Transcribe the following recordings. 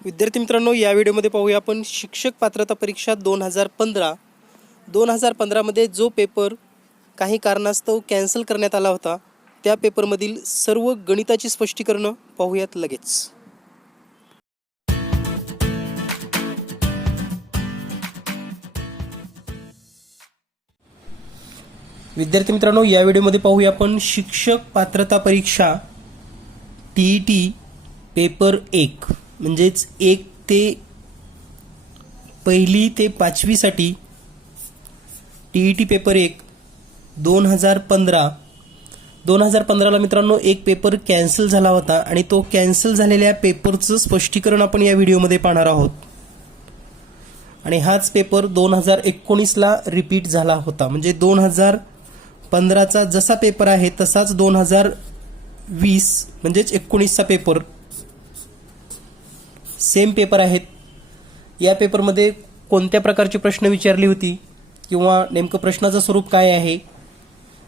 विद्यार्थी मित्रांनो, या व्हिडिओमध्ये पाहूया आपण शिक्षक पात्रता परीक्षा 2015 मध्ये जो पेपर काही कारणास्तव कॅन्सल करण्यात आला होता, त्या पेपरमधील सर्व गणिताची स्पष्टीकरणं पाहूयात लगेच. विद्यार्थी मित्रांनो, या व्हिडिओमध्ये पाहूया आपण शिक्षक पात्रता परीक्षा TET पेपर 1 म्हणजेच 1 ते 1 ते 5वी साठी TET पेपर 1 2015 ला मित्रांनो एक पेपर कॅन्सल झाला होता आणि तो कॅन्सल झालेल्या पेपरचं स्पष्टीकरण आपण या व्हिडिओमध्ये पाहणार आहोत. आणि हाच पेपर 2019 ला रिपीट झाला होता. म्हणजे 2015चा जसा पेपर आहे तसाच 2020 म्हणजेच 19चा पेपर सेम पेपर आहेत. या पेपरमध्ये कोणत्या प्रकारचे प्रश्न विचारले होते किंवा नेमकं प्रश्नाचं स्वरूप काय आहे,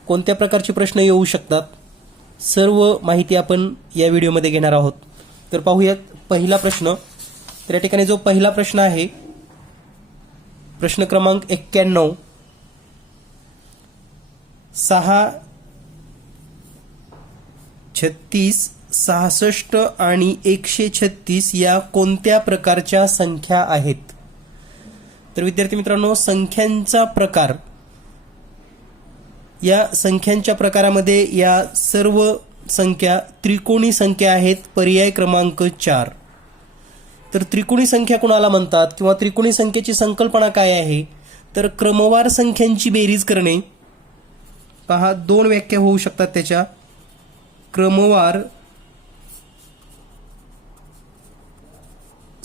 कोणत्या प्रकारचे प्रश्न येऊ शकतात, सर्व माहिती आपण या व्हिडिओमध्ये घेणार आहोत. तर पाहूयात पहिला प्रश्न. तर या ठिकाणी जो पहिला प्रश्न आहे, प्रश्न क्रमांक 91, 6, 36, 66 आणि 136 या कोणत्या प्रकारच्या संख्या आहेत? तर विद्यार्थी मित्रांनो, संख्यांचा प्रकार, या संख्यांच्या प्रकारामध्ये या सर्व संख्या त्रिकोणी संख्या आहेत. पर्याय क्रमांक 4. तर त्रिकोणी संख्या कोणाला म्हणतात किंवा त्रिकोणी संख्येची संकल्पना काय आहे? तर क्रमवार संख्यांची बेरीज करणे. पहा, 2 व्याख्या होऊ शकतात त्याच्या. क्रमवार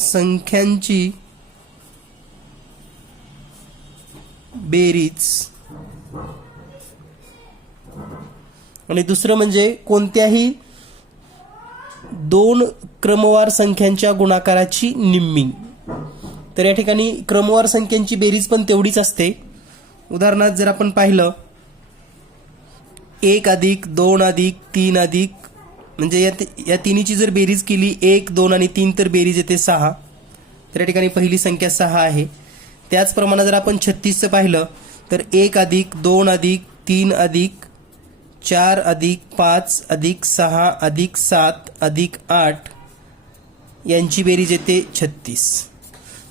संख्यांची बेरीज आणि दुसरं म्हणजे कोणत्याही 2 क्रमवार संख्यांच्या गुणाकाराची निम्मी. तर या ठिकाणी क्रमवार संख्यांची बेरीज पण तेवढीच असते. उदाहरणार्थ जर आपण पाहिलं, 1 अधिक 2 अधिक 3 अधिक, म्हणजे या तिन्हीची जर बेरीज केली 1, 2 आणि 3 तर बेरीज येते 6. तर या ठिकाणी पहिली संख्या 6 आहे. त्याचप्रमाणे जर आपण 36चं पाहिलं तर 1 अधिक 2 अधिक 3 अधिक 4 अधिक 5 अधिक 6 अधिक 7 अधिक 8 यांची बेरीज येते 36.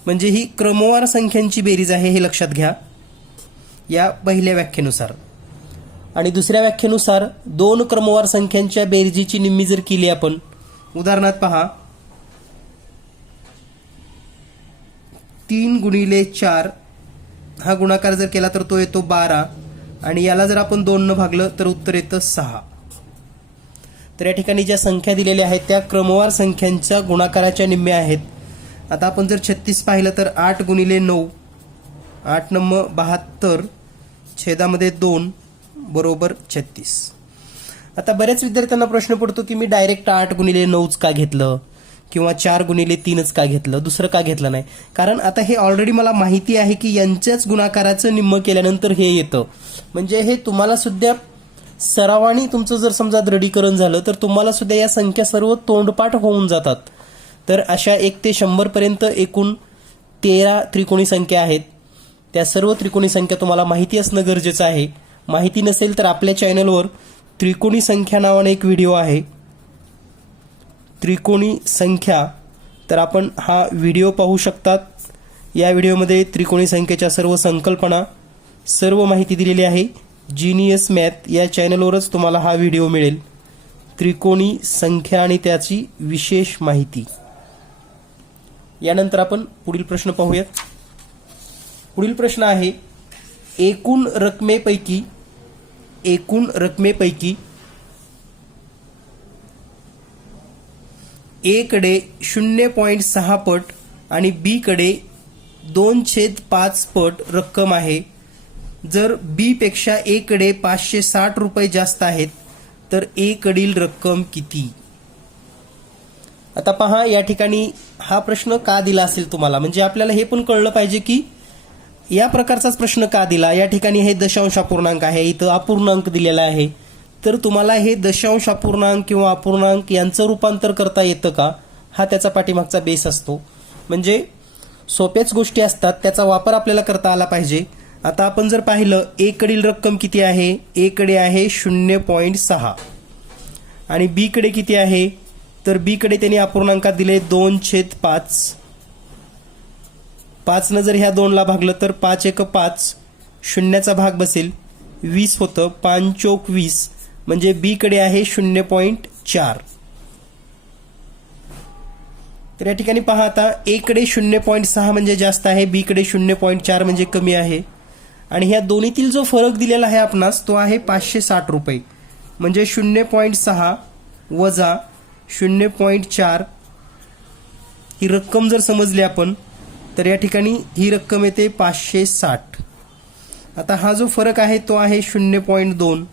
म्हणजे ही क्रमवार संख्यांची बेरीज आहे, हे लक्षात घ्या या पहिल्या व्याख्येनुसार. आणि दुसऱ्या व्याख्येनुसार 2 क्रमवार संख्यांच्या बेरजेची निम्मी जर केली आपण, उदाहरणार्थ पहा, 3 गुणिले 4 हा गुणाकार जर केला तर तो येतो 12 आणि याला जर आपण 2 न भागलं तर उत्तर येतं 6. तर या ठिकाणी ज्या संख्या दिलेल्या आहेत त्या क्रमवार संख्यांच्या गुणाकाराच्या निम्म्या आहेत. आता आपण जर 36 पाहिलं तर 8 गुणिले 9, 8 9 72, छेदामध्ये 2 बरोबर 36. आता बऱ्याच विद्यार्थ्यांना प्रश्न पडतो की मी डायरेक्ट 8 गुणिले 9च का घेतलं किंवा 4 गुणिले 3च का घेतलं, दुसरं का घेतलं नाही? कारण आता हे ऑलरेडी मला माहिती आहे की यांच्याच गुणाकाराचं निम्म केल्यानंतर हे येतं. म्हणजे हे तुम्हाला सुद्धा सरावाने तुमचं जर समजा दृढीकरण झालं तर तुम्हाला सुद्धा या संख्या सर्व तोंडपाठ होऊन जातात. तर अशा 1 ते 100 पर्यंत एकूण 13 त्रिकोणी संख्या आहेत. त्या सर्व त्रिकोणी संख्या तुम्हाला माहिती असणं गरजेचं आहे. माहिती नसेल तर आपल्या चॅनलवर त्रिकोणी संख्या नावाने एक व्हिडिओ आहे, त्रिकोणी संख्या. तर आपण हा व्हिडिओ पाहू शकतात. या व्हिडिओमध्ये त्रिकोणी संख्येच्या सर्व संकल्पना, सर्व माहिती दिलेली आहे. जीनियस मॅथ या चॅनलवरच तुम्हाला हा व्हिडिओ मिळेल. त्रिकोणी संख्या आणि त्याची विशेष माहिती. यानंतर आपण पुढील प्रश्न पाहूयात. पुढील प्रश्न आहे, एकूण रकमेपैकी A कडे 0.6 पट आणि B कडे 2/5 पट रक्कम आहे. जर B पेक्षा A कडे 560 रुपये जास्त आहेत तर A कडील रक्कम किती? आता पहा, या ठिकाणी हा प्रश्न का दिला असेल तुम्हाला, म्हणजे आपल्याला हे पण कळलं पाहिजे की या प्रकारचाच प्रश्न का दिला. या ठिकाणी हे दशांश अपूर्णांक आहे, इथं अपूर्णांक दिलेला आहे. तर तुम्हाला हे दशांश अपूर्णांक किंवा अपूर्णांक यांचं रूपांतर करता येतं का, हा त्याचा पाठीमागचा बेस असतो. म्हणजे सोप्याच गोष्टी असतात, त्याचा वापर आपल्याला करता आला पाहिजे. आता आपण जर पाहिलं ए कडील रक्कम किती आहे, ए कडे आहे 0.6 आणि बी कडे किती आहे, तर बी कडे त्यांनी अपूर्णांकात दिले 2/5. 5 न जर ह्या 2ला भागलं तर 5 एक 5, शून्याचा भाग बसेल 20 होतं, 5 चोक 20, म्हणजे बी कडे आहे 0.4. तर या ठिकाणी पहा आता ए कडे 0.6 म्हणजे जास्त आहे, बी कडे 0.4 म्हणजे कमी आहे. आणि ह्या दोन्हीतील जो फरक दिलेला आहे आपणास तो आहे 560 रुपये. म्हणजे 0.6 वजा 0.4 ही रक्कम जर समजली आपण तर या ठिकाणी ही रक्कम येते 560. आता हा जो फरक आहे तो आहे 0.2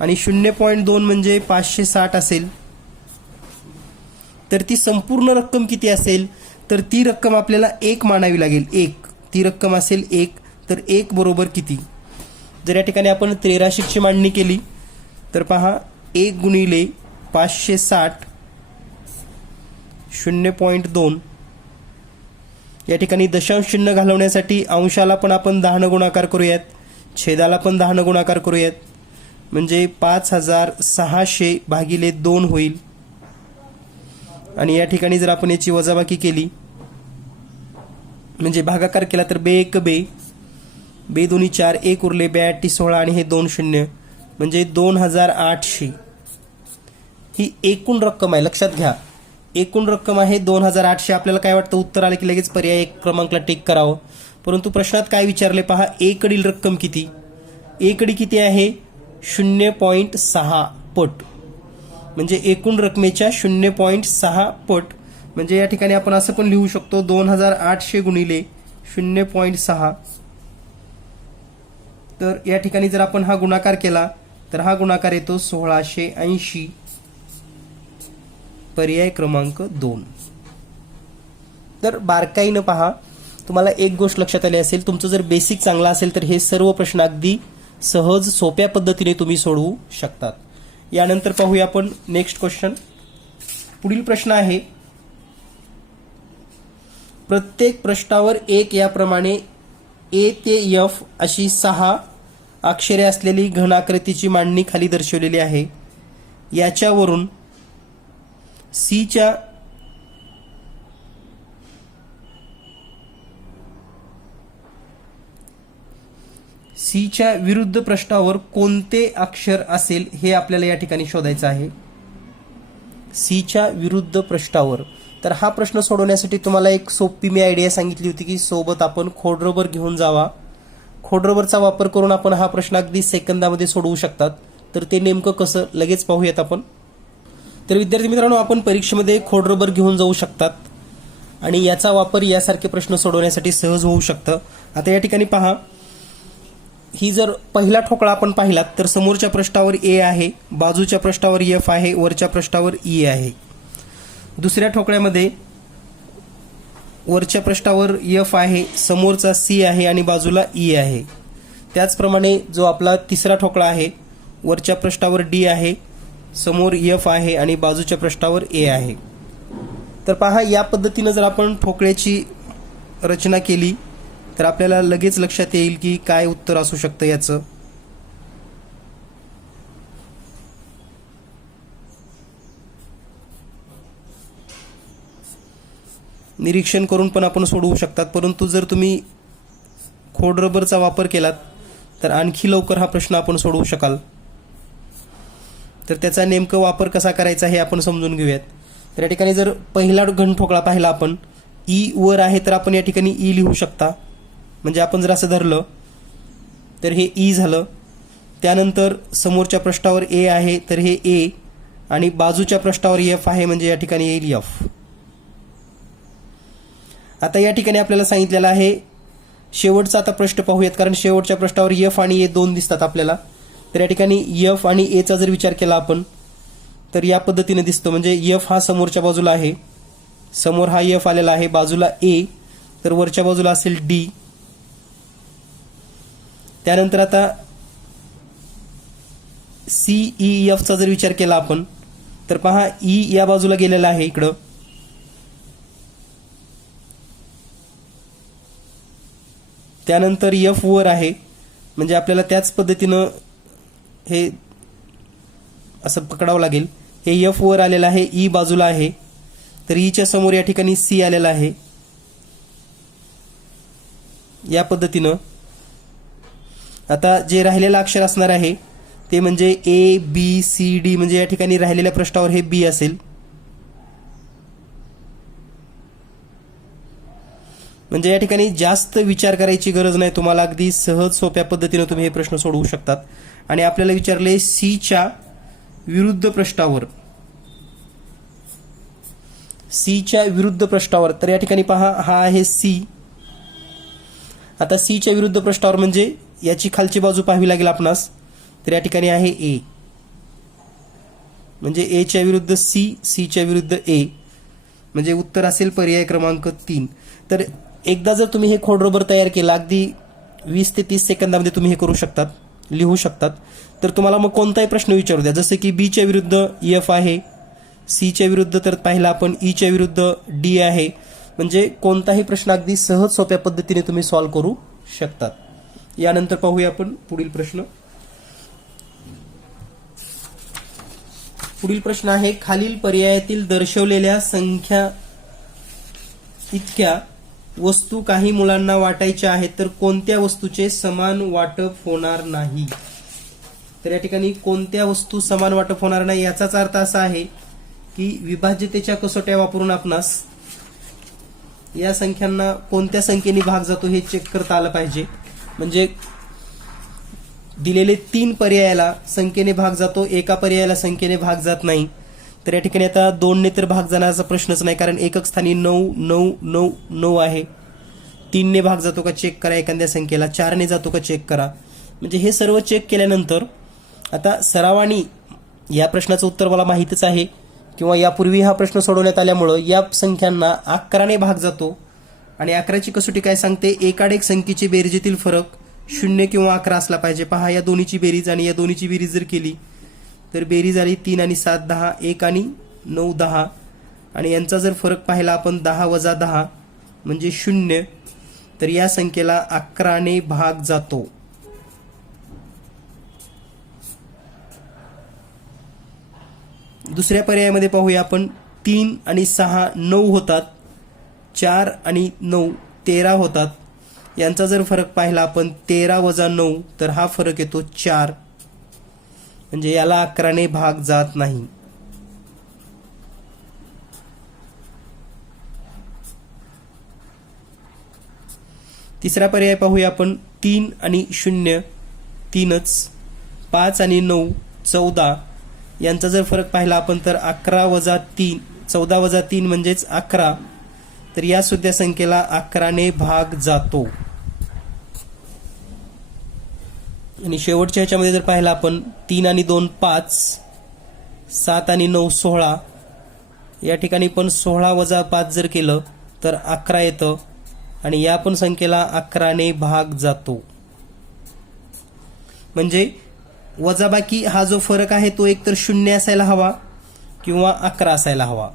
आणि 0.2 म्हणजे 560 असेल. तर ती संपूर्ण रक्कम किती असेल, तर ती रक्कम आपल्याला 1 मानावी लागेल. 1 ती रक्कम असेल 1. तर 1 बरोबर किती, जर या ठिकाणी आपण त्रैराशिकची मांडणी केली तर पहा 1 गुणिले 560 0.2. या ठिकाणी दशांश चिन्ह घालवण्यासाठी अंशाला पण आपण 10 गुणाकार करूयात, छेदाला पण 10 गुणाकार करूयात. म्हणजे 5600 भागिले 2 होईल. आणि या ठिकाणी जर आपण याची वजाबाकी केली म्हणजे भागाकार केला तर बे 1 बे, बे दोन्ही 4, 1 उरले, 82 16 आणि हे 2 शून्य म्हणजे 2800 ही एकूण रक्कम आहे. लक्षात घ्या, एकूण रक्कम आहे 2800. आपल्याला काय वाटतं, उत्तर आलं की लगेच पर्याय 1 क्रमांकला टिक करावं. परंतु प्रश्नात काय विचारले पहा, ए कडील रक्कम किती. ए कडे किती आहे 0.6 पट, म्हणजे एकूण रकमेच्या 0.6 पट. म्हणजे या ठिकाणी आपण असं पण लिहू शकतो 2800 गुणिले 0.6. तर या ठिकाणी जर आपण हा गुणाकार केला तर हा गुणाकार येतो 1680. पर्याय क्रमांक 2. तर बारकाईनं पहा, तुम्हाला एक गोष्ट लक्षात आली असेल, तुमचं जर बेसिक चांगला असेल तर हे सर्व प्रश्न अगदी सहज सोप्या पद्धतीने तुम्ही सोडवू शकतात. यानंतर पाहूया आपण नेक्स्ट क्वेश्चन. पुढील प्रश्न आहे, प्रत्येक पृष्ठावर 1 याप्रमाणे ए ते एफ अशी 6 अक्षरे असलेली घनाकृतीची मांडणी खाली दर्शवलेली आहे. याच्यावरून सीच्या विरुद्ध पृष्ठावर कोणते अक्षर असेल हे आपल्याला या ठिकाणी शोधायचं आहे. सीच्या विरुद्ध पृष्ठावर. तर हा प्रश्न सोडवण्यासाठी तुम्हाला एक सोपी मी आयडिया सांगितली होती की सोबत आपण खोडरबर घेऊन जावा. खोडरबरचा वापर करून आपण हा प्रश्न अगदी सेकंदामध्ये सोडवू शकतात. तर ते नेमकं कसं लगेच पाहूयात आपण. तर विद्यार्थी मित्रांनो, आपण परीक्षेमध्ये खोडरबर घेऊन जाऊ शकतात आणि याचा वापर यासारखे प्रश्न सोडवण्यासाठी सहज होऊ शकतं. आता या ठिकाणी पहा, ही जर पहिला ठोकळा आपण पाहिलात तर समोरच्या पृष्ठावर ए आहे, बाजूच्या पृष्ठावर एफ आहे, वरच्या पृष्ठावर ई आहे. दुसऱ्या ठोकळ्यामध्ये वरच्या पृष्ठावर एफ आहे, समोरचा सी आहे आणि बाजूला ई आहे. त्याचप्रमाणे जो आपला तिसरा ठोकळा आहे, वरच्या पृष्ठावर डी आहे, समोर एफ आहे आणि बाजूच्या पृष्ठावर ए आहे. तर पहा, या पद्धतीनं जर आपण ठोकळ्याची रचना केली तर आपल्याला लगेच लक्षात येईल की काय उत्तर असू शकतं याचं. निरीक्षण करून पण आपण सोडवू शकतात, परंतु जर तुम्ही खोडरबरचा वापर केलात तर आणखी लवकर हा प्रश्न आपण सोडवू शकाल. तर त्याचा नेमकं वापर कसा करायचा हे आपण समजून घेऊयात. तर या ठिकाणी जर पहिला घनठोकळा पाहिला आपण, ई वर आहे तर आपण या ठिकाणी ई लिहू शकता. म्हणजे आपण जर असं धरलं तर हे ई झालं. त्यानंतर समोरच्या पृष्ठावर ए आहे तर हे ए आणि बाजूच्या पृष्ठावर एफ आहे म्हणजे या ठिकाणी येईल एफ. आता या ठिकाणी आपल्याला सांगितलेलं आहे शेवटचा आता प्रश्न पाहूयात, कारण शेवटच्या पृष्ठावर एफ आणि ए दोन दिसतात आपल्याला. तर या ठिकाणी एफ आणि एचा जर विचार केला आपण तर या पद्धतीने दिसतो. म्हणजे एफ हा समोरच्या बाजूला आहे, समोर हा एफ आलेला आहे, बाजूला ए, तर वरच्या बाजूला असेल डी. त्यानंतर आता सीई एफचा जर विचार केला आपण तर पहा, ई या बाजूला गेलेला आहे इकडं त्यानंतर एफ वर आहे, म्हणजे आपल्याला त्याच पद्धतीनं हे असं पकडावं लागेल. हे एफ वर आलेलं आहे, ई बाजूला आहे, तर ईच्या समोर या ठिकाणी सी आलेला आहे. या पद्धतीनं आता जे राहिलेलं अक्षर असणार आहे ते म्हणजे ए बी सी डी, म्हणजे या ठिकाणी राहिलेल्या पृष्ठावर हे बी असेल. म्हणजे या ठिकाणी जास्त विचार करायची गरज नाही, तुम्हाला अगदी सहज सोप्या पद्धतीने तुम्ही हे प्रश्न सोडवू शकतात. आणि आपल्याला विचारले सीच्या विरुद्ध पृष्ठावर, सीच्या विरुद्ध पृष्ठावर, तर या ठिकाणी पहा हा आहे सी. आता सीच्या विरुद्ध पृष्ठावर म्हणजे याची खालची बाजू पाहावी लागेल आपणास, तर या ठिकाणी आहे ए, म्हणजे एच्या विरुद्ध सी, सीच्या विरुद्ध ए, म्हणजे उत्तर असेल पर्याय क्रमांक 3. तर एकदा जर तुम्ही हे खोडरबर तयार केलं, अगदी 20 ते 30 सेकंदामध्ये तुम्ही हे करू शकतात, लिहू शकतात. तर तुम्हाला मग कोणताही प्रश्न विचारू द्या, जसं की बीच्या विरुद्ध एफ आहे, सीच्या विरुद्ध तर पाहिला आपण ईच्या विरुद्ध डी आहे, म्हणजे कोणताही प्रश्न अगदी सहज सोप्या पद्धतीने तुम्ही सॉल्व्ह करू शकतात. यानंतर पाहूया आपण पुढील प्रश्न. पुढील प्रश्न आहे, खालील पर्यायातील दर्शवलेल्या संख्या इतक्या वस्तू काही मुलांना वाटायच्या आहेत, तर कोणत्या वस्तूचे समान वाटप होणार नाही? तर या ठिकाणी कोणत्या वस्तू समान वाटप होणार नाही याचाच अर्थ असा आहे की विभाज्यतेच्या कसोट्या वापरून आपणास या संख्यांना कोणत्या संख्येने भाग जातो हे चेक करता आलं पाहिजे. म्हणजे दिलेले 3 पर्यायाला संख्येने भाग जातो, एका पर्यायाला संख्येने भाग जात नाही. तर या ठिकाणी आता 2 ने तर भाग जाण्याचा प्रश्नच नाही, कारण एकक स्थानी 9 9 9 9 आहे. 3 ने भाग जातो का चेक करा एखाद्या संख्येला, 4 ने जातो का चेक करा. म्हणजे हे सर्व चेक केल्यानंतर आता सरावानी या प्रश्नाचं उत्तर मला माहितीच आहे, किंवा यापूर्वी हा प्रश्न सोडवण्यात आल्यामुळं या संख्यांना 11 ने भाग जातो. आणि 11ची कसोटी काय सांगते, एकाडेक संख्येची बेरजेतील फरक 0 किंवा 11 असला पाहिजे. पहा, या दोन्हीची बेरीज आणि या दोन्हीची बेरीज जर केली तर बेरीज आली 3 आणि 7 10, 1 आणि 9 10, आणि यांचा जर फरक पाहिला आपण 10 वजा 10 म्हणजे 0, तर या संख्येला 11 ने भाग जातो. दुसऱ्या पर्यायामध्ये पाहूया आपण, 3 आणि 6 9 होतात, 4 आणि 9 13 होतात. यांचा जर फरक पाहिला आपण 13 वजा 9, तर हा फरक येतो 4, म्हणजे याला 11 ने भाग जात नाही. तिसरा पर्याय पाहूया आपण, 3 आणि 0 3च, 5 आणि 9 14, यांचा जर फरक पाहिला आपण तर 11 वजा 3 14 वजा 3 म्हणजेच 11, तर या सुद्धा संख्येला 11 ने भाग जातो. आणि शेवटच्या ह्याच्यामध्ये जर पाहिला आपण, 3 आणि 2 5, 7 आणि 9 16, या ठिकाणी पण 16 वजा 5 जर केलं तर 11 येतं, आणि या पण संख्येला 11 ने भाग जातो. म्हणजे वजाबाकी हा जो फरक आहे तो एकतर 0 असायला हवा किंवा 11 असायला हवा,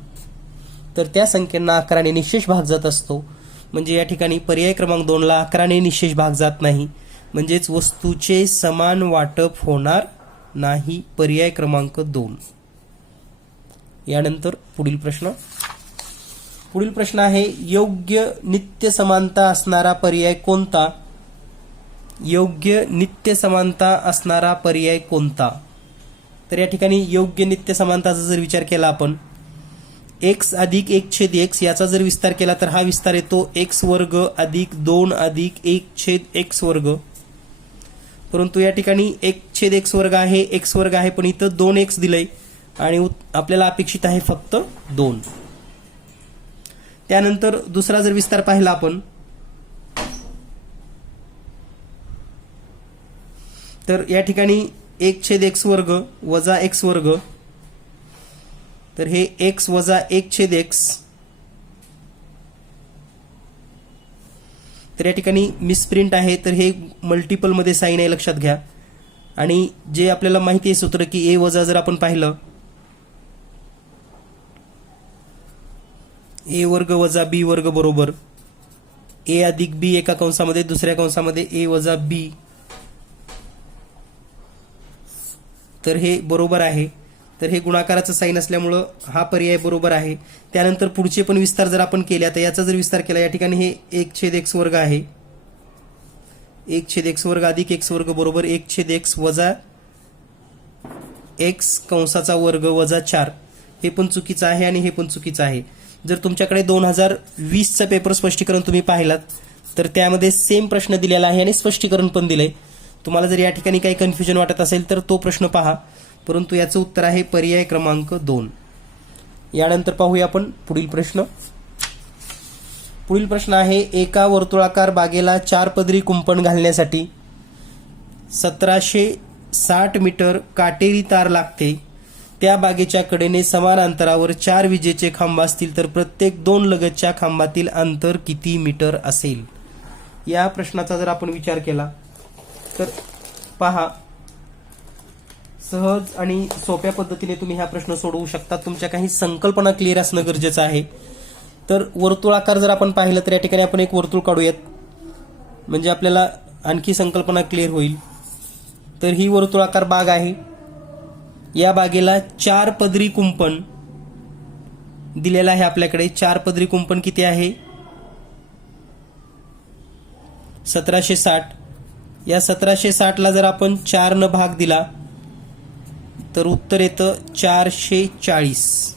तर त्या संख्येला 11 ने निशेष भाग जात असतो. म्हणजे या ठिकाणी पर्याय क्रमांक 2 ला 11 ने निशेष भाग जात नाही, म्हणजेच वस्तूचे समान वाटप होणार नाही. पर्याय क्रमांक 2. यानंतर पुढील प्रश्न आहे, योग्य नित्य समानता असणारा पर्याय कोणता? योग्य नित्य समानता असणारा पर्याय कोणता? तर या ठिकाणी योग्य नित्य समानताचा जर विचार केला आपण, x अधिक 1/x याचा जर विस्तार केला तर हा विस्तार येतो x वर्ग अधिक 2 अधिक 1/x वर्ग. परंतु या ठिकाणी 1/x वर्ग आहे, x वर्ग आहे, पण इथं 2x दिलंय आणि आपल्याला अपेक्षित आहे फक्त 2. त्यानंतर दुसरा जर विस्तार पाहिला आपण तर या ठिकाणी 1/x वर्ग वजा x वर्ग, तर हे x वजा 1/x, तर या ठिकाणी मिसप्रिंट आहे, तर हे मल्टिपल मध्ये साइन आहे, लक्षात घ्या. आणि जे आपल्याला माहिती आहे सूत्र की a वजा जर आपण पाहिलं, a वर्ग वजा b वर्ग बरोबर ए अधिक बी एका कंसामध्ये, दुसऱ्या कंसामध्ये ए वजा बी, तर हे बरोबर आहे. तर हे गुणाकाराचं साईन असल्यामुळं हा पर्याय बरोबर आहे. त्यानंतर पुढचे पण विस्तार जर आपण केले, आता याचा जर विस्तार केला, या ठिकाणी हे 1/x वर्ग आहे, 1/x वर्ग अधिक x वर्ग बरोबर 1/x वजा x कंसाचा वर्ग वजा 4. हे पण चुकीचं आहे आणि हे पण चुकीचं आहे. जर तुमच्याकडे 2020चं पेपर स्पष्टीकरण तुम्ही पाहिलात तर त्यामध्ये सेम प्रश्न दिलेला आहे आणि स्पष्टीकरण पण दिलंय. तुम्हाला जर या ठिकाणी काही कन्फ्युजन वाटत असेल तर तो प्रश्न पहा, परंतु याचं उत्तर आहे पर्याय क्रमांक 2. यानंतर पाहूया आपण पुढील प्रश्न. पुढील प्रश्न आहे, एका वर्तुळाकार बागेला 4 पदरी कुंपण घालण्यासाठी 1760 मीटर काटेरी तार लागते. त्या बागेच्या कडेने समान अंतरावर 4 विजेचे खांब असतील तर प्रत्येक 2 लगतच्या खांबातील अंतर किती मीटर असेल? या प्रश्नाचा जर आपण विचार केला तर पहा, सहज आणि सोप्या पद्धतीने तुम्ही हा प्रश्न सोडवू शकता. तुमच्या काही संकल्पना क्लिअर असणं गरजेचं आहे. तर वर्तुळाकार जर आपण पाहिलं तर या ठिकाणी आपण एक वर्तुळ काढूयात, म्हणजे आपल्याला आणखी संकल्पना क्लिअर होईल. तर ही वर्तुळाकार बाग आहे. या बागेला 4 पदरी कुंपण दिलेला आहे आपल्याकडे. 4 पदरी कुंपण किती आहे? 1760. या 1760 जर आपण 4 न भाग दिला तर उत्तर येतं 440.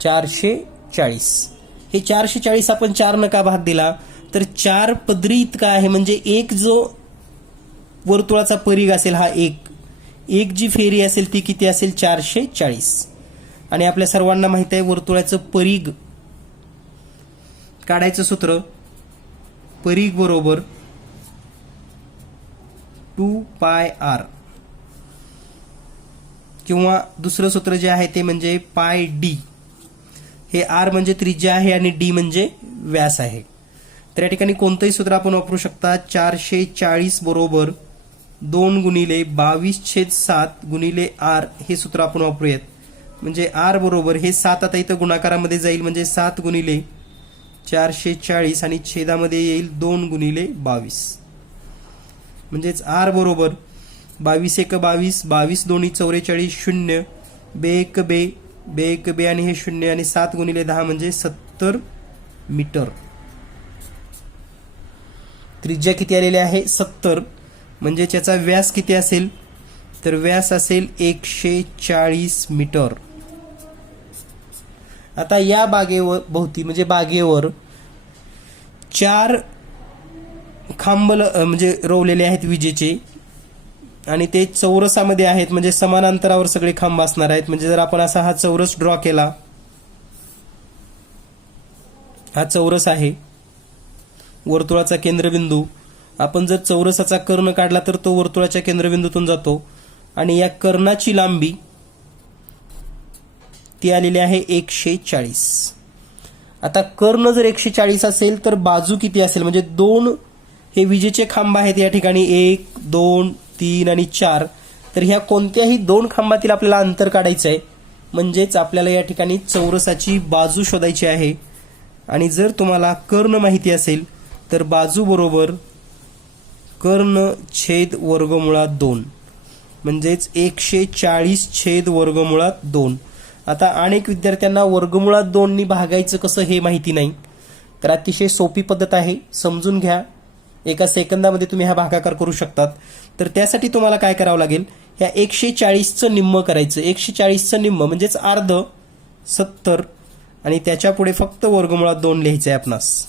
440. हे 440 आपण 4 न का भाग दिला तर 4 पदरी इतका आहे, म्हणजे एक जो वर्तुळाचा परिघ असेल हा एक जी फेरी असेल ती किती असेल? 440. आणि आपल्या सर्वांना माहित आहे वर्तुळाचं परिघ काढायचं सूत्र, परिघ बरोबर 2πr, किंवा दुसरं सूत्र जे आहे ते म्हणजे πd. हे r म्हणजे त्रिज्या आहे आणि d म्हणजे व्यास आहे. तर या ठिकाणी कोणतंही सूत्र आपण वापरू शकता. 440 बरोबर 2 गुणिले 22/7 गुणिले r हे सूत्र आपण वापरूयात. म्हणजे r बरोबर हे 7 आता इथं गुणाकारामध्ये जाईल, म्हणजे 7 गुणिले 440 आणि छेदामध्ये येईल 2 गुणिले 22. म्हणजेच r बरोबर 22 1 22, 22 2 44, 0 बे 1 बे, बे 1 बे आणि हे 0 आणि 7 गुणिले 10 म्हणजे 70 मीटर. त्रिज्या किती आलेली आहे? 70. म्हणजे त्याचा व्यास किती असेल? तर व्यास असेल 140 मीटर. आता या बागेवर भोवती म्हणजे बागेवर 4 खांब म्हणजे रोवलेले आहेत विजेचे, आणि ते चौरसामध्ये आहेत, म्हणजे समान अंतरावर सगळे खांब असणार आहेत. म्हणजे जर आपण असा हा चौरस ड्रॉ केला, हा चौरस आहे वर्तुळाचा केंद्रबिंदू. आपण जर चौरसाचा कर्ण काढला तर तो वर्तुळाच्या केंद्रबिंदूतून जातो, आणि या कर्णाची लांबी ती आलेली आहे 140. आता कर्ण जर 140 असेल तर बाजू किती असेल? म्हणजे 2 हे विजेचे खांब आहेत या ठिकाणी, 1 2 3 आणि 4. तर ह्या कोणत्याही 2 खांबातील आपल्याला अंतर काढायचं आहे, म्हणजेच आपल्याला या ठिकाणी चौरसाची बाजू शोधायची आहे. आणि जर तुम्हाला कर्ण माहिती असेल तर बाजू बरोबर कर्ण छेद वर्गमुळात 2, म्हणजेच 140/वर्गमुळात 2. आता अनेक विद्यार्थ्यांना वर्गमुळात 2 नी भागायचं कसं हे माहिती नाही, तर अतिशय सोपी पद्धत आहे, समजून घ्या. एका सेकंदामध्ये तुम्ही हा भागाकार करू शकतात. तर त्यासाठी तुम्हाला काय करावं लागेल? ह्या 140चं निम्म करायचं. 140चं निम्म म्हणजेच अर्ध 70, आणि त्याच्या पुढे फक्त वर्गमुळात 2 लिहायचं आहे आपणास.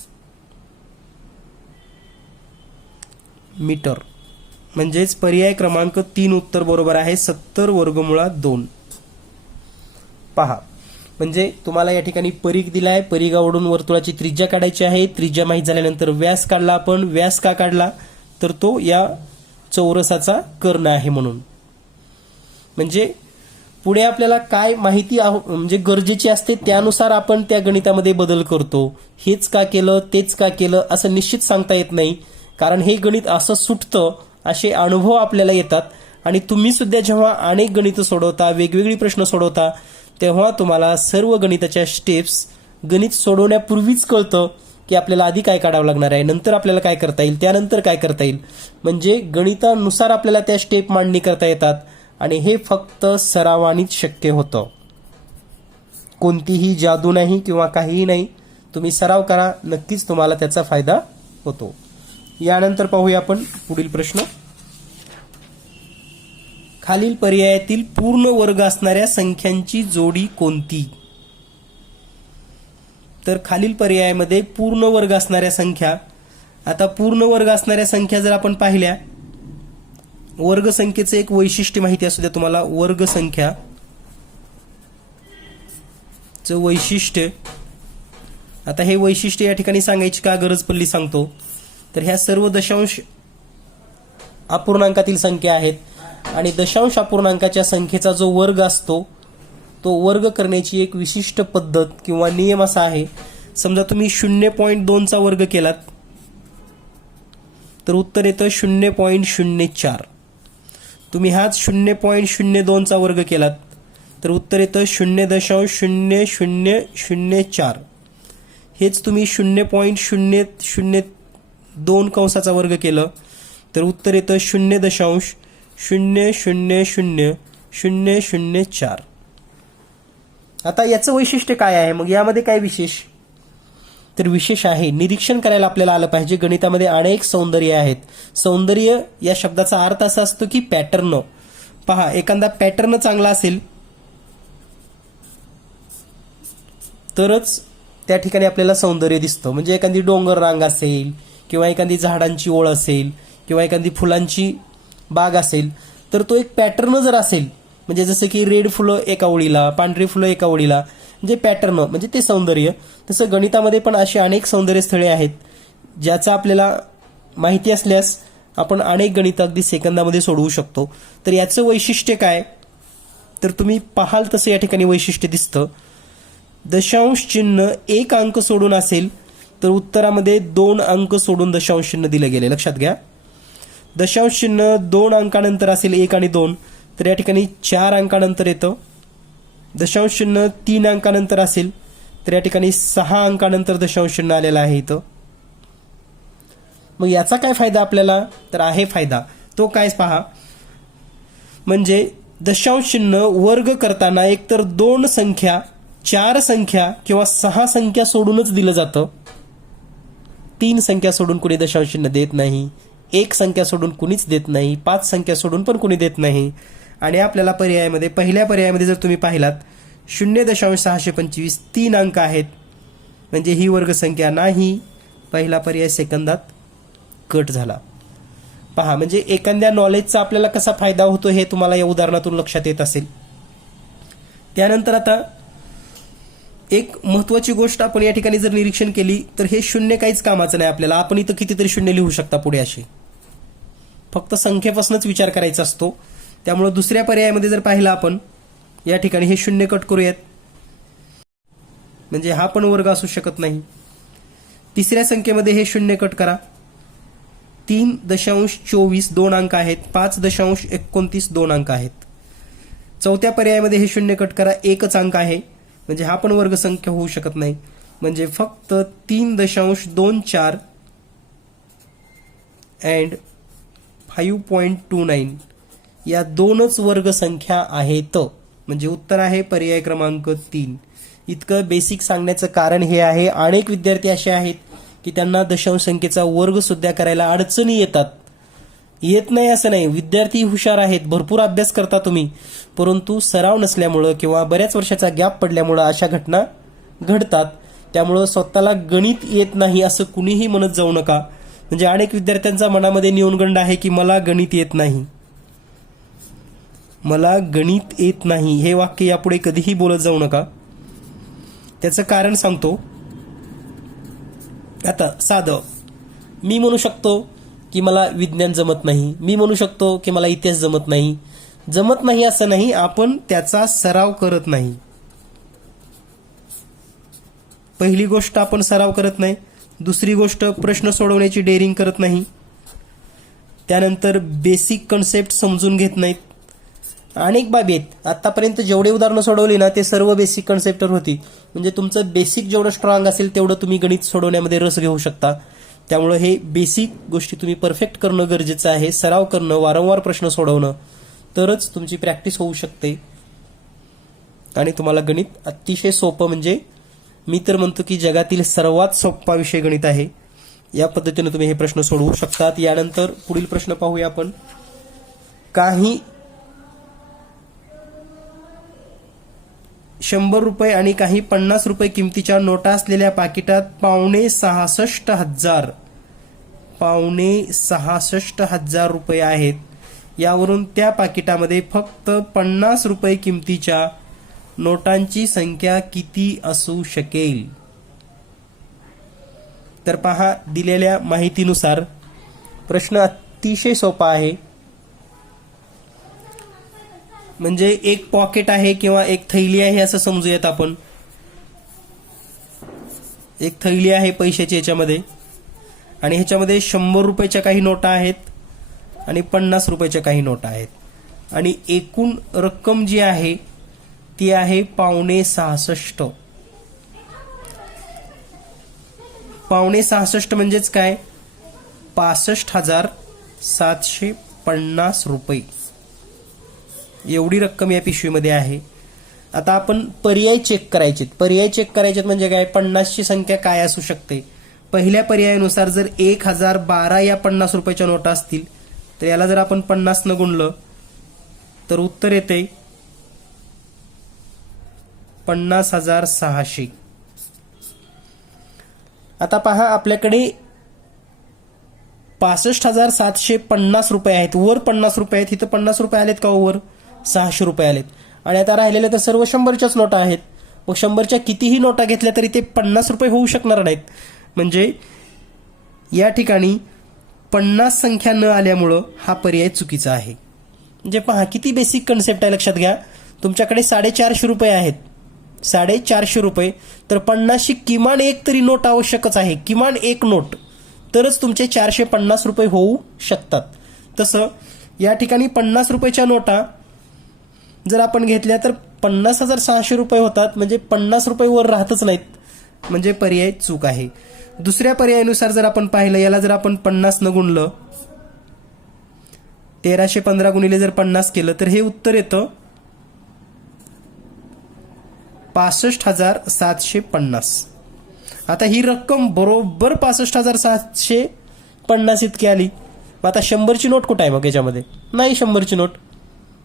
मीटर. म्हणजेच पर्याय क्रमांक 3 उत्तर बरोबर आहे, 70/2. पहा, म्हणजे तुम्हाला या ठिकाणी परिघ दिलाय, परिघावरून वर्तुळाची त्रिज्या काढायची आहे. त्रिज्या माहीत झाल्यानंतर व्यास काढला आपण. व्यास का काढला? तर तो या चौरसाचा कर्ण आहे म्हणून. म्हणजे पुढे आपल्याला काय माहिती म्हणजे गरजेची असते त्यानुसार आपण त्या गणितामध्ये बदल करतो. हेच का केलं, तेच का केलं असं निश्चित सांगता येत नाही, कारण हे गणित असं सुटतं, असे अनुभव आपल्याला येतात. आणि तुम्ही सुद्धा जेव्हा अनेक गणितं सोडवता, वेगवेगळी प्रश्न सोडवता, तेव्हा तुम्हाला सर्व गणिताच्या स्टेप्स गणित सोडवण्यापूर्वीच कळतं की आपल्याला आधी काय काढावं लागणार आहे, नंतर आपल्याला काय करता येईल, त्यानंतर काय करता येईल. म्हणजे गणितानुसार आपल्याला त्या स्टेप मांडणी करता येतात आणि हे फक्त सरावानीच शक्य होतं. कोणतीही जादू नाही किंवा काहीही नाही. तुम्ही सराव करा, नक्कीच तुम्हाला त्याचा फायदा होतो. यानंतर पाहूया आपण पुढील प्रश्न. खालील पर्यायातील पूर्ण वर्ग असणाऱ्या संख्यांची जोडी कोणती? तर खालील पर्यायामध्ये पूर्ण वर्ग असणाऱ्या संख्या. आता पूर्ण वर्ग असणाऱ्या संख्या जर आपण पाहिल्या, वर्ग संख्येचं एक वैशिष्ट्य माहिती असू द्या तुम्हाला. वर्ग संख्या चं वैशिष्ट्य, आता हे वैशिष्ट्य या ठिकाणी सांगायची का गरज पडली सांगतो. तर ह्या सर्व दशांश अपूर्णांकातील संख्या आहेत आणि दशांश अपूर्णांकाच्या संख्येचा जो वर्ग असतो तो वर्ग करण्याची एक विशिष्ट पद्धत किंवा नियम असा आहे. समजा तुम्ही 0.2चा वर्ग केलात तर उत्तर येतं 0.04. तुम्ही हाच 0.02चा वर्ग केलात तर उत्तर येतं 0.0004. हेच तुम्ही 0.002 कंसाचा वर्ग केलं तर उत्तर येतं 0.000004. आता याचं वैशिष्ट्य काय आहे, मग यामध्ये काय विशेष? तर विशेष आहे, निरीक्षण करायला आपल्याला आलं पाहिजे. गणितामध्ये अनेक सौंदर्य आहेत. सौंदर्य या शब्दाचा अर्थ असा असतो की पॅटर्न. पहा, एखादा पॅटर्न चांगला असेल तरच त्या ठिकाणी आपल्याला सौंदर्य दिसतं. म्हणजे एखादी डोंगर रांग असेल किंवा एखादी झाडांची ओळ असेल किंवा एखादी फुलांची बाग असेल तर तो एक पॅटर्न जर असेल, म्हणजे जसं की रेड फुलं एका ओळीला, पांढरी फुलं एका ओळीला, म्हणजे पॅटर्न म्हणजे ते सौंदर्य. तसं गणितामध्ये पण अशी अनेक सौंदर्य स्थळे आहेत ज्याचा आपल्याला माहिती असल्यास आपण अनेक गणित अगदी सेकंदामध्ये सोडवू शकतो. तर याचं वैशिष्ट्य काय, तर तुम्ही पाहाल तसं या ठिकाणी वैशिष्ट्य दिसतं. दशांश चिन्ह 1 अंक सोडून असेल तर उत्तरामध्ये 2 अंक सोडून दशांश चिन्ह दिले गेले. लक्षात घ्या. दशांश चिन्ह 2 अंकानंतर असेल 1 आणि 2 तर या ठिकाणी 4 अंकानंतर येतं. दशांश चिन्ह 3 अंकानंतर असेल तर या ठिकाणी 6 अंकानंतर दशांश चिन्ह आलेलं आहे इथं. मग याचा काय फायदा आपल्याला, तर आहे फायदा. तो काय पहा, म्हणजे दशांश चिन्ह वर्ग करताना एकतर 2 संख्या, 4 संख्या किंवा 6 संख्या सोडूनच दिलं जातं. 3 संख्या सोडून कुणी दशांश चिन्ह देत नाही, 1 संख्या सोडून कुणीच देत नाही, 5 संख्या सोडून पण कुणी देत नाही. आणि आपल्याला पर्यायामध्ये, पहिल्या पर्यायामध्ये जर तुम्ही पाहिलात 0.625 3 अंक आहेत, म्हणजे ही वर्ग संख्या नाही. पहिला पर्याय सेकंदात कट झाला. पहा, म्हणजे एखाद्या नॉलेजचा आपल्याला कसा फायदा होतो हे तुम्हाला या उदाहरणातून लक्षात येत असेल. त्यानंतर आता एक महत्वाची गोष्ट आपण या ठिकाणी जर निरीक्षण केली तर हे शून्य काहीच कामाचं नाही आपल्याला. आपण इथं कितीतरी शून्य लिहू शकता पुढे असे. फक्त संख्येपासूनच विचार करायचा असतो. त्यामुळे दुसऱ्या पर्यायामध्ये जर पाहिलं आपण या ठिकाणी हे शून्य कट करूयात, म्हणजे हा पण वर्ग असू शकत नाही. तिसऱ्या संख्येमध्ये हे शून्य कट करा. 3.24 2 अंक आहेत, 5.29 2 अंक आहेत. चौथ्या पर्यायामध्ये हे शून्य कट करा, एकच अंक आहे, म्हणजे हा पण वर्ग संख्या होऊ शकत नाही. म्हणजे फक्त 3.24 अँड 5.29 या 2च वर्ग संख्या आहेत. म्हणजे उत्तर आहे पर्याय क्रमांक 3. इतकं बेसिक सांगण्याचं कारण हे आहे, अनेक विद्यार्थी असे आहेत की त्यांना दशांश संख्येचा वर्ग सुद्धा करायला अडचणी येतात. येत नाही असं नाही, विद्यार्थी हुशार आहेत, भरपूर अभ्यास करता तुम्ही, परंतु सराव नसल्यामुळं किंवा बऱ्याच वर्षाचा गॅप पडल्यामुळं अशा घटना घडतात. त्यामुळं स्वतःला गणित येत नाही असं कुणीही म्हणत जाऊ नका. म्हणजे अनेक विद्यार्थ्यांचा मनामध्ये न्यूनगंड आहे की मला गणित येत नाही, मला गणित येत नाही, हे वाक्य यापुढे कधीही बोलत जाऊ नका. त्याचं कारण सांगतो. आता साधं मी म्हणू शकतो की मला विज्ञान जमत नाही, मी म्हणू शकतो की मला इतिहास जमत नाही. जमत नाही असं नाही, आपण त्याचा सराव करत नाही. पहिली गोष्ट आपण सराव करत नाही. दुसरी गोष्ट प्रश्न सोडवण्याची डेअरिंग करत नाही. त्यानंतर बेसिक कन्सेप्ट समजून घेत नाहीत. अनेक बाबी आहेत. आतापर्यंत जेवढे उदाहरणं सोडवली ना ते सर्व बेसिक कन्सेप्टर होती. म्हणजे तुमचं बेसिक जेवढं स्ट्रॉंग असेल तेवढं तुम्ही गणित सोडवण्यामध्ये रस घेऊ शकता. त्यामुळे हे बेसिक गोष्टी तुम्ही परफेक्ट करणं गरजेचं आहे. सराव करणं, वारंवार प्रश्न सोडवणं, तरच तुमची प्रॅक्टिस होऊ शकते आणि तुम्हाला गणित अतिशय सोपं, म्हणजे मी तर म्हणतो की जगातील सर्वात सोपा विषय गणित आहे. या पद्धतीने तुम्ही हे प्रश्न सोडवू शकतात. यानंतर पुढील प्रश्न पाहूया आपण. काही 100 रुपये आणि काही 50 रुपये किमतीच्या नोटा असलेल्या पाकिटात पावणे 66,000 रुपये आहेत. यावरून त्या पाकिटामध्ये फक्त 50 रुपये किमतीच्या नोटांची संख्या किती असू शकेल? तर पहा, दिलेल्या माहितीनुसार प्रश्न अतिशय सोपा आहे. म्हणजे एक पॉकेट आहे किंवा एक थैली आहे असं समजूयात आपण. एक थैली आहे पैशाची याच्यामध्ये, आणि ह्याच्यामध्ये 100 रुपयाच्या काही नोटा आहेत आणि 50 रुपयाच्या काही नोटा आहेत, आणि एकूण रक्कम जी आहे ती आहे पावणे 66. पावणे 66 म्हणजेच काय? 65,750 रुपये एवढी रक्कम या पिशवीमध्ये आहे. आता आपण पर्याय चेक करायचे. पर्याय चेक करायचे म्हणजे काय? 50ची संख्या काय असू शकते? पहिल्या पर्यायानुसार जर 1012 या 50 रुपयाच्या नोटा असतील तर याला जर आपण 50 न गुणलं तर उत्तर येते 50,600. आता पहा, आपल्याकडे 65,750 रुपये आहेत. वर 50 रुपये आहेत. इथं 50 रुपये आलेत का? वर 600 रुपये आलेत. आणि आता राहिलेले तर सर्व 100च्याच नोटा आहेत. मग 100च्या कितीही नोटा घेतल्या तरी ते 50 रुपये होऊ शकणार नाहीत. म्हणजे या ठिकाणी 50 संख्या न आल्यामुळं हा पर्याय चुकीचा आहे. म्हणजे पहा किती बेसिक कन्सेप्ट आहे, लक्षात घ्या. तुमच्याकडे 450 रुपये आहेत. 450 रुपये तर 50ची किमान एक तरी नोट आवश्यकच आहे. किमान एक नोट, तरच तुमचे 450 रुपये होऊ शकतात. तसं या ठिकाणी 50 रुपयाच्या नोटा जर आपण घेतल्या तर 50,600 रुपये होतात. म्हणजे 50 रुपये वर राहतच नाहीत. म्हणजे पर्याय चूक आहे. दुसऱ्या पर्यायानुसार जर आपण पाहिलं, याला जर आपण 50 न गुणलं, 1315 गुणिले जर 50 केलं तर हे उत्तर येतं 65,750. आता ही रक्कम बरोबर 65,750 इतकी आली. मग आता 100ची नोट कुठं आहे? मग याच्यामध्ये नाही 100ची नोट.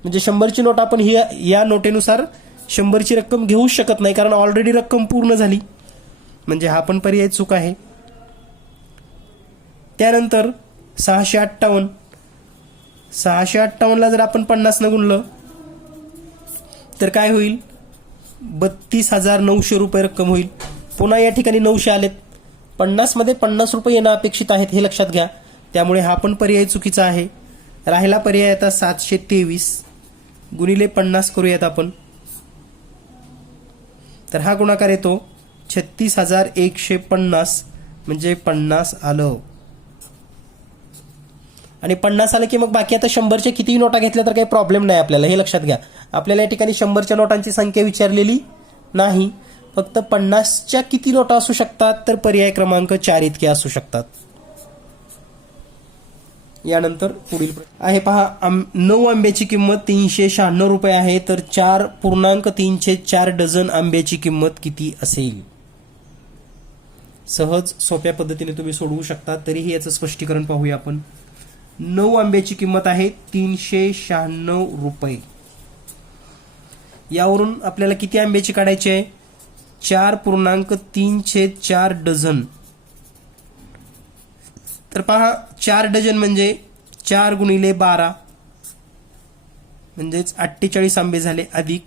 म्हणजे 100ची नोट आपण ही या नोटेनुसार 100ची रक्कम घेऊच शकत नाही, कारण ऑलरेडी रक्कम पूर्ण झाली. म्हणजे हा पण पर्याय चूक आहे. त्यानंतर 658ला जर आपण 50 न गुणलं तर काय होईल? 32,900 रुपये रक्कम होईल. पुन्हा या ठिकाणी 900 आलेत. 50 मध्ये 50 रुपये येणं अपेक्षित आहेत, हे लक्षात घ्या. त्यामुळे हा पण पर्याय चुकीचा आहे. राहिला पर्याय आता 723 गुणिले 50 करूयात आपण. तर हा गुणाकार येतो 36,150, म्हणजे 50 आलं. आणि 50 आलं की मग बाकी आता 100च्या कितीही नोटा घेतल्या तर काही प्रॉब्लेम नाही आपल्याला, हे लक्षात घ्या. आपल्याला या ठिकाणी 100च्या नोटांची संख्या विचारलेली नाही. फक्त 50च्या किती नोटा असू शकतात? तर पर्याय क्रमांक 4 इतके असू शकतात. यानंतर पुढील आहे पहा, 9 आंब्याची किंमत 396 रुपये आहे. तर 4.34 डझन आंब्याची किंमत किती असेल? सहज सोप्या पद्धतीने तुम्ही सोडवू शकता. तरीही याचं स्पष्टीकरण पाहूया आपण. 9 आंब्याची किंमत आहे 396 रुपये. यावरून आपल्याला किती आंब्याची काढायची आहे? 4.34 डझन. तर पहा, 4 डझन म्हणजे 4 गुणिले 12 म्हणजेच 48 आंबे झाले, अधिक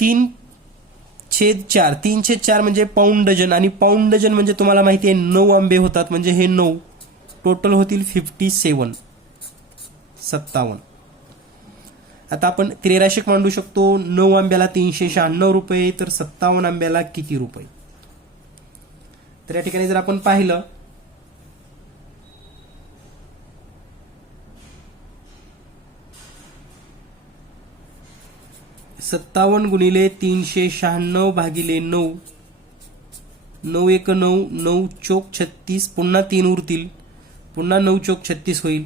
3/4. 3/4 म्हणजे पाऊण डझन, आणि पाऊण डझन म्हणजे तुम्हाला माहिती आहे 9 आंबे होतात. म्हणजे हे 9 टोटल होतील 57. आता आपण त्रिराशिक मांडू शकतो. 9 आंब्याला 396 रुपये, तर 57 आंब्याला किती रुपये? तर या ठिकाणी जर आपण पाहिलं 57 गुणिले 396 भागिले 9, 9 एक 9, 9 चोक 36, पुन्हा 3 उरतील, पुन्हा 9 चोक 36 होईल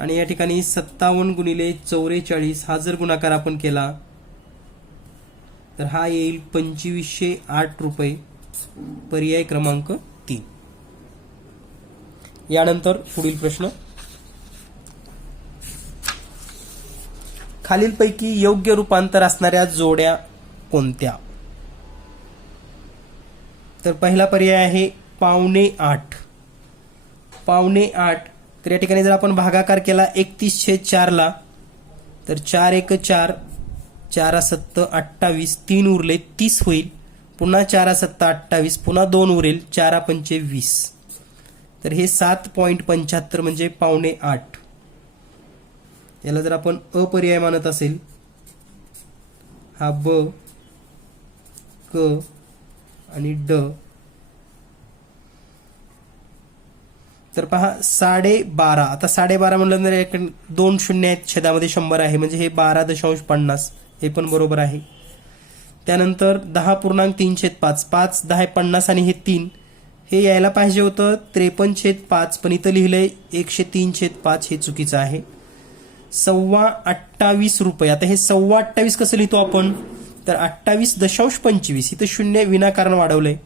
आणि या ठिकाणी 57 गुणिले 44 हा जर गुणाकार आपण केला तर हा येईल 2508 रुपये, पर्याय क्रमांक 3. यानंतर पुढील प्रश्न, खालीलपैकी योग्य रूपांतर असणाऱ्या जोड्या कोणत्या? तर पहिला पर्याय आहे 8.25. 8.25 तर या ठिकाणी जर आपण भागाकार केला 31/4 ला तर 4 एक 4, 4 7 28, 3 उरले 30 होईल, पुन्हा 4 7 28, पुन्हा 2 उरेल, 4 5 20. तर हे 7.75 म्हणजे 8.25. याला जर आपण अपर्याय मानत असेल, हा ब, क आणि ड, तर पहा 12.5. आता 12.5 म्हणलं तर 2 शून्य आहेत, छेदामध्ये 100 आहे, म्हणजे हे 12.50, हे पण बरोबर आहे. त्यानंतर 10.3/5, 5 10 50 आणि हे 3, हे यायला पाहिजे होतं 53/5, पण इथं लिहिलंय 103/5, हे चुकीचं आहे. 28.25 रुपये. आता हे 28.25 कसं लिहितो आपण, तर 28.25, इथं शून्य विनाकारण वाढवलंय,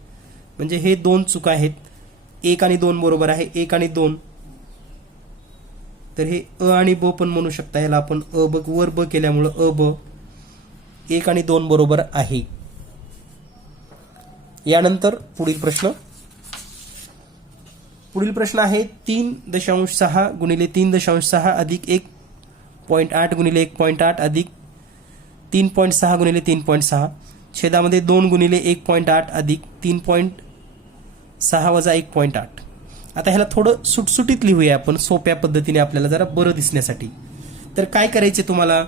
म्हणजे हे 2 चुका आहेत. 1 आणि 2 बरोबर आहे, 1 आणि 2, तर हे अ आणि ब पण म्हणू शकता. याला आपण अ ब, वर ब केल्यामुळं अ ब, 1 आणि 2 बरोबर आहे. यानंतर पुढील प्रश्न आहे 3.6 गुणिले 3.6 अधिक 1.8 गुणिले 1.8 अधिक 3.6 गुणिले 3.6, छेदामध्ये 2 गुणिले 1.8 अधिक 3.6 वजा 1.8. आता ह्याला थोडं सुटसुटीत लिहूया आपण, सोप्या पद्धतीने, आपल्याला जरा बरं दिसण्यासाठी. तर काय करायचे तुम्हाला,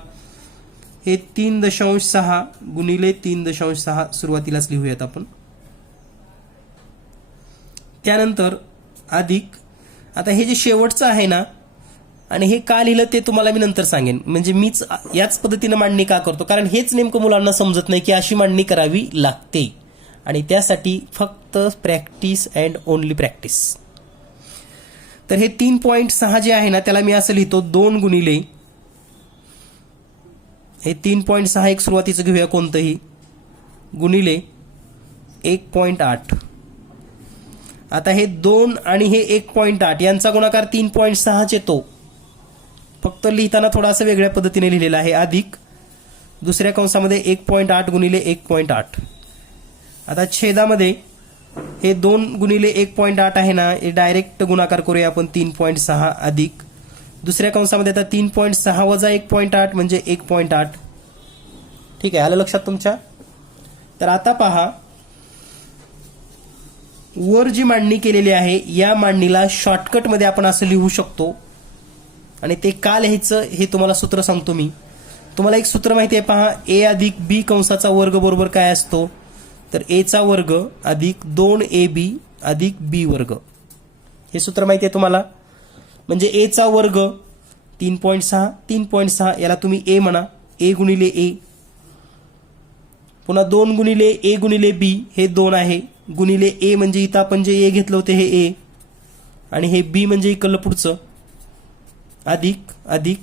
हे 3.6 गुणिले 3.6 सुरुवातीलाच लिहूयात आपण, त्यानंतर अधिक, आता हे जे शेवटचं आहे ना, आणि हे का लिहिलं ते तुम्हाला मी नंतर सांगेन. म्हणजे मीच याच पद्धतीने मांडणी का करतो, कारण हेच नेमकं मुलांना समजत नाही की अशी मांडणी करावी लागते, आणि त्यासाठी फक्त प्रॅक्टिस अँड ओनली प्रॅक्टिस. तर हे 3.6 जे आहे ना, त्याला मी असं लिहितो 2 गुणिले, हे 3.6 एक सुरुवातीचं घेऊया कोणतंही, गुणिले 1.8. आता हे 2 आणि हे 1.8 यांचा गुणाकार 3.6 येतो, फक्त लिहिताना थोडासा वेगळ्या पद्धतीने लिहिलेला आहे, अधिक दुसऱ्या कंसामध्ये 1.8 गुणिले 1.8. आता छेदामध्ये हे 2 गुणिले 1.8 आहे ना, हे डायरेक्ट गुणाकार करूया आपण 3.6 अधिक दुसऱ्या कंसामध्ये आता 3.6 वजा 1.8 म्हणजे 1.8. ठीक आहे, आलं लक्षात तुमच्या? तर आता पहा, वर जी मांडणी केलेली आहे या मांडणीला शॉर्टकटमध्ये आपण असं लिहू शकतो, आणि ते का लिहायचं हे तुम्हाला सूत्र सांगतो मी. तुम्हाला एक सूत्र माहिती आहे, पहा, ए अधिक बी कंसाचा वर्ग बरोबर काय असतो, तर ए चा वर्ग अधिक 2ab अधिक बी वर्ग. हे सूत्र माहिती आहे तुम्हाला. म्हणजे ए चा वर्ग 3.6, 3.6 याला तुम्ही ए म्हणा, ए गुणिले ए, पुन्हा 2 गुणिले ए गुणिले बी, हे 2 आहे, गुणिले ए म्हणजे इथं आपण जे ए घेतलं होते हे ए, आणि हे बी म्हणजे इकडलं पुढचं, अधिक अधिक,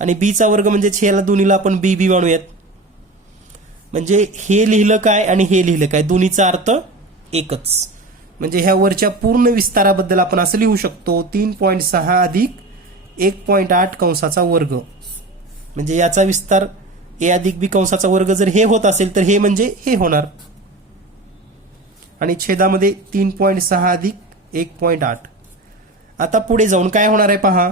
आणि बी चा वर्ग म्हणजे ह्याला दोन्हीला आपण बी बी म्हणूयात. म्हणजे हे लिहिलं काय आणि हे लिहिलं काय, दोन्हीचा अर्थ एकच. म्हणजे ह्या वरच्या पूर्ण विस्ताराबद्दल आपण असं लिहू शकतो 3.6 अधिक 1.8 कंसाचा वर्ग. म्हणजे याचा विस्तार ए अधिक बी कंसाचा वर्ग जर हे होत असेल तर हे म्हणजे हे होणार, आणि छेदामध्ये 3.6 अधिक 1.8. आता पुढे जाऊन काय होणार आहे पहा,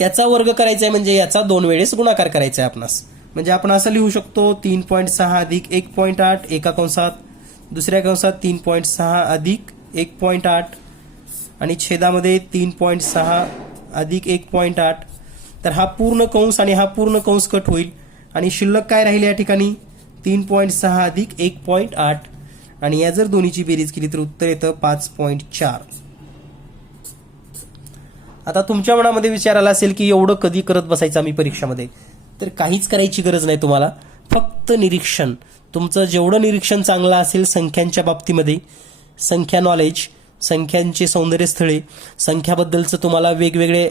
याचा वर्ग करायचा आहे म्हणजे याचा 2 वेळेस गुणाकार करायचा आहे आपणास. म्हणजे आपण असं लिहू शकतो 3.6 अधिक 1.8 एका कंसात, दुसऱ्या कंसात 3.6 अधिक 1.8 आणि छेदामध्ये 3.6 अधिक 1.8. तर हा पूर्ण कंस आणि हा पूर्ण कंस कट होईल आणि शिल्लक काय राहील या ठिकाणी 3.6 अधिक 1.8 आणि या जर दोन्हीची बेरीज केली तर उत्तर येतं 5.4. आता तुमच्या मनामध्ये विचार आला असेल की एवढं कधी करत बसायचं आम्ही परीक्षामध्ये. तर काहीच करायची गरज नाही तुम्हाला, फक्त निरीक्षण. तुमचं जेवढं निरीक्षण चांगलं असेल संख्यांच्या बाबतीमध्ये, संख्या नॉलेज, संख्यांचे सौंदर्यस्थळे, संख्याबद्दलचं तुम्हाला वेगवेगळे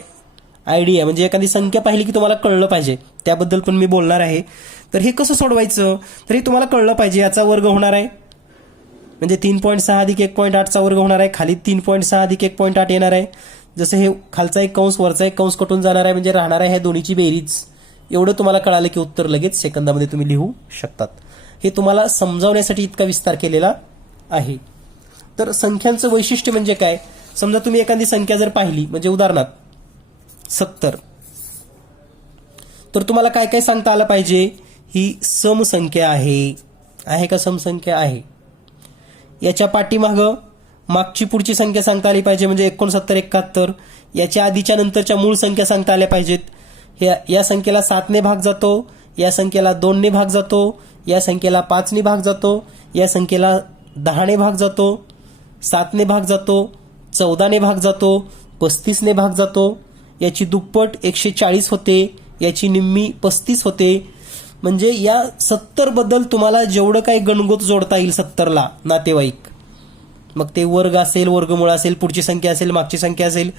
आयडिया, म्हणजे एखादी संख्या पाहिली की तुम्हाला कळलं पाहिजे, त्याबद्दल पण मी बोलणार आहे. तर हे कसं सोडवायचं, तर हे तुम्हाला कळलं पाहिजे. याचा वर्ग होणार आहे म्हणजे 3.6 अधिक 1.8चा वर्ग होणार आहे, खाली 3.6 अधिक 1.8 येणार आहे. जसं हे खालचा एक कंस वरचा एक कंस कटून जाणार आहे, म्हणजे राहणार आहे ह्या दोन्हीची बेरीज. एवढं तुम्हाला कळालं की उत्तर लगेच सेकंदामध्ये तुम्ही लिहू शकतात. हे तुम्हाला समजावण्यासाठी इतका विस्तार केलेला आहे. तर संख्यांचं वैशिष्ट्य म्हणजे काय, समजा तुम्ही एखादी संख्या जर पाहिली, म्हणजे उदाहरणार्थ 70, तर तुम्हाला काय काय सांगता आलं पाहिजे, ही समसंख्या आहे का, समसंख्या आहे. याच्या पाठीमागं मागची पुढची संख्या सांगता आली पाहिजे, म्हणजे 69, 71. याच्या आधीच्या नंतरच्या मूळ संख्या सांगता आल्या पाहिजेत. या संख्येला 7ने भाग जातो, या संख्येला 2ने भाग जातो, या संख्येला 5ने भाग जातो, या संख्येला 10ने भाग जातो, 7ने भाग जातो, 14ने भाग जातो, 35ने भाग जातो. याची दुप्पट 140 होते, याची निम्मी 35 होते. म्हणजे या 70 बद्दल तुम्हाला जेवढं काही गणगोत जोडता येईल 70ला नातेवाईक, मग ते वर्ग असेल, वर्गमूळ असेल, पुढची संख्या असेल, मागची संख्या असेल,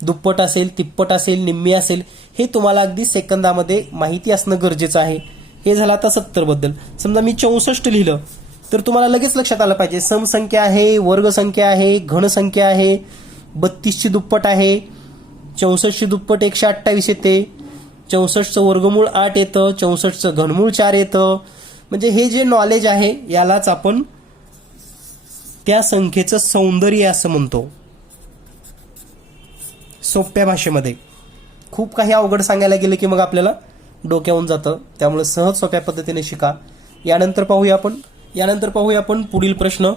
दुप्पट असेल, तिप्पट असेल, निम्मी असेल, हे तुम्हाला अगदी सेकंदामध्ये माहिती असणं गरजेचं आहे. हे झालं आता 70 बद्दल. समजा मी 64 लिहिलं तर तुम्हाला लगेच लक्षात आलं पाहिजे, समसंख्या आहे, वर्गसंख्या आहे, घनसंख्या आहे, 32ची दुप्पट आहे, 64ची दुप्पट 128 येते, 64चं वर्गमूळ 8 येतं, 64चं घनमूळ 4 येतं. म्हणजे हे जे नॉलेज आहे यालाच आपण त्या संख्येचं सौंदर्य असं म्हणतो सोप्या भाषेमध्ये. खूप काही अवघड सांगायला गेलं की मग आपल्याला डोक्यावून जातं, त्यामुळे सहज सोप्या पद्धतीने शिका. यानंतर पाहूया आपण पुढील प्रश्न.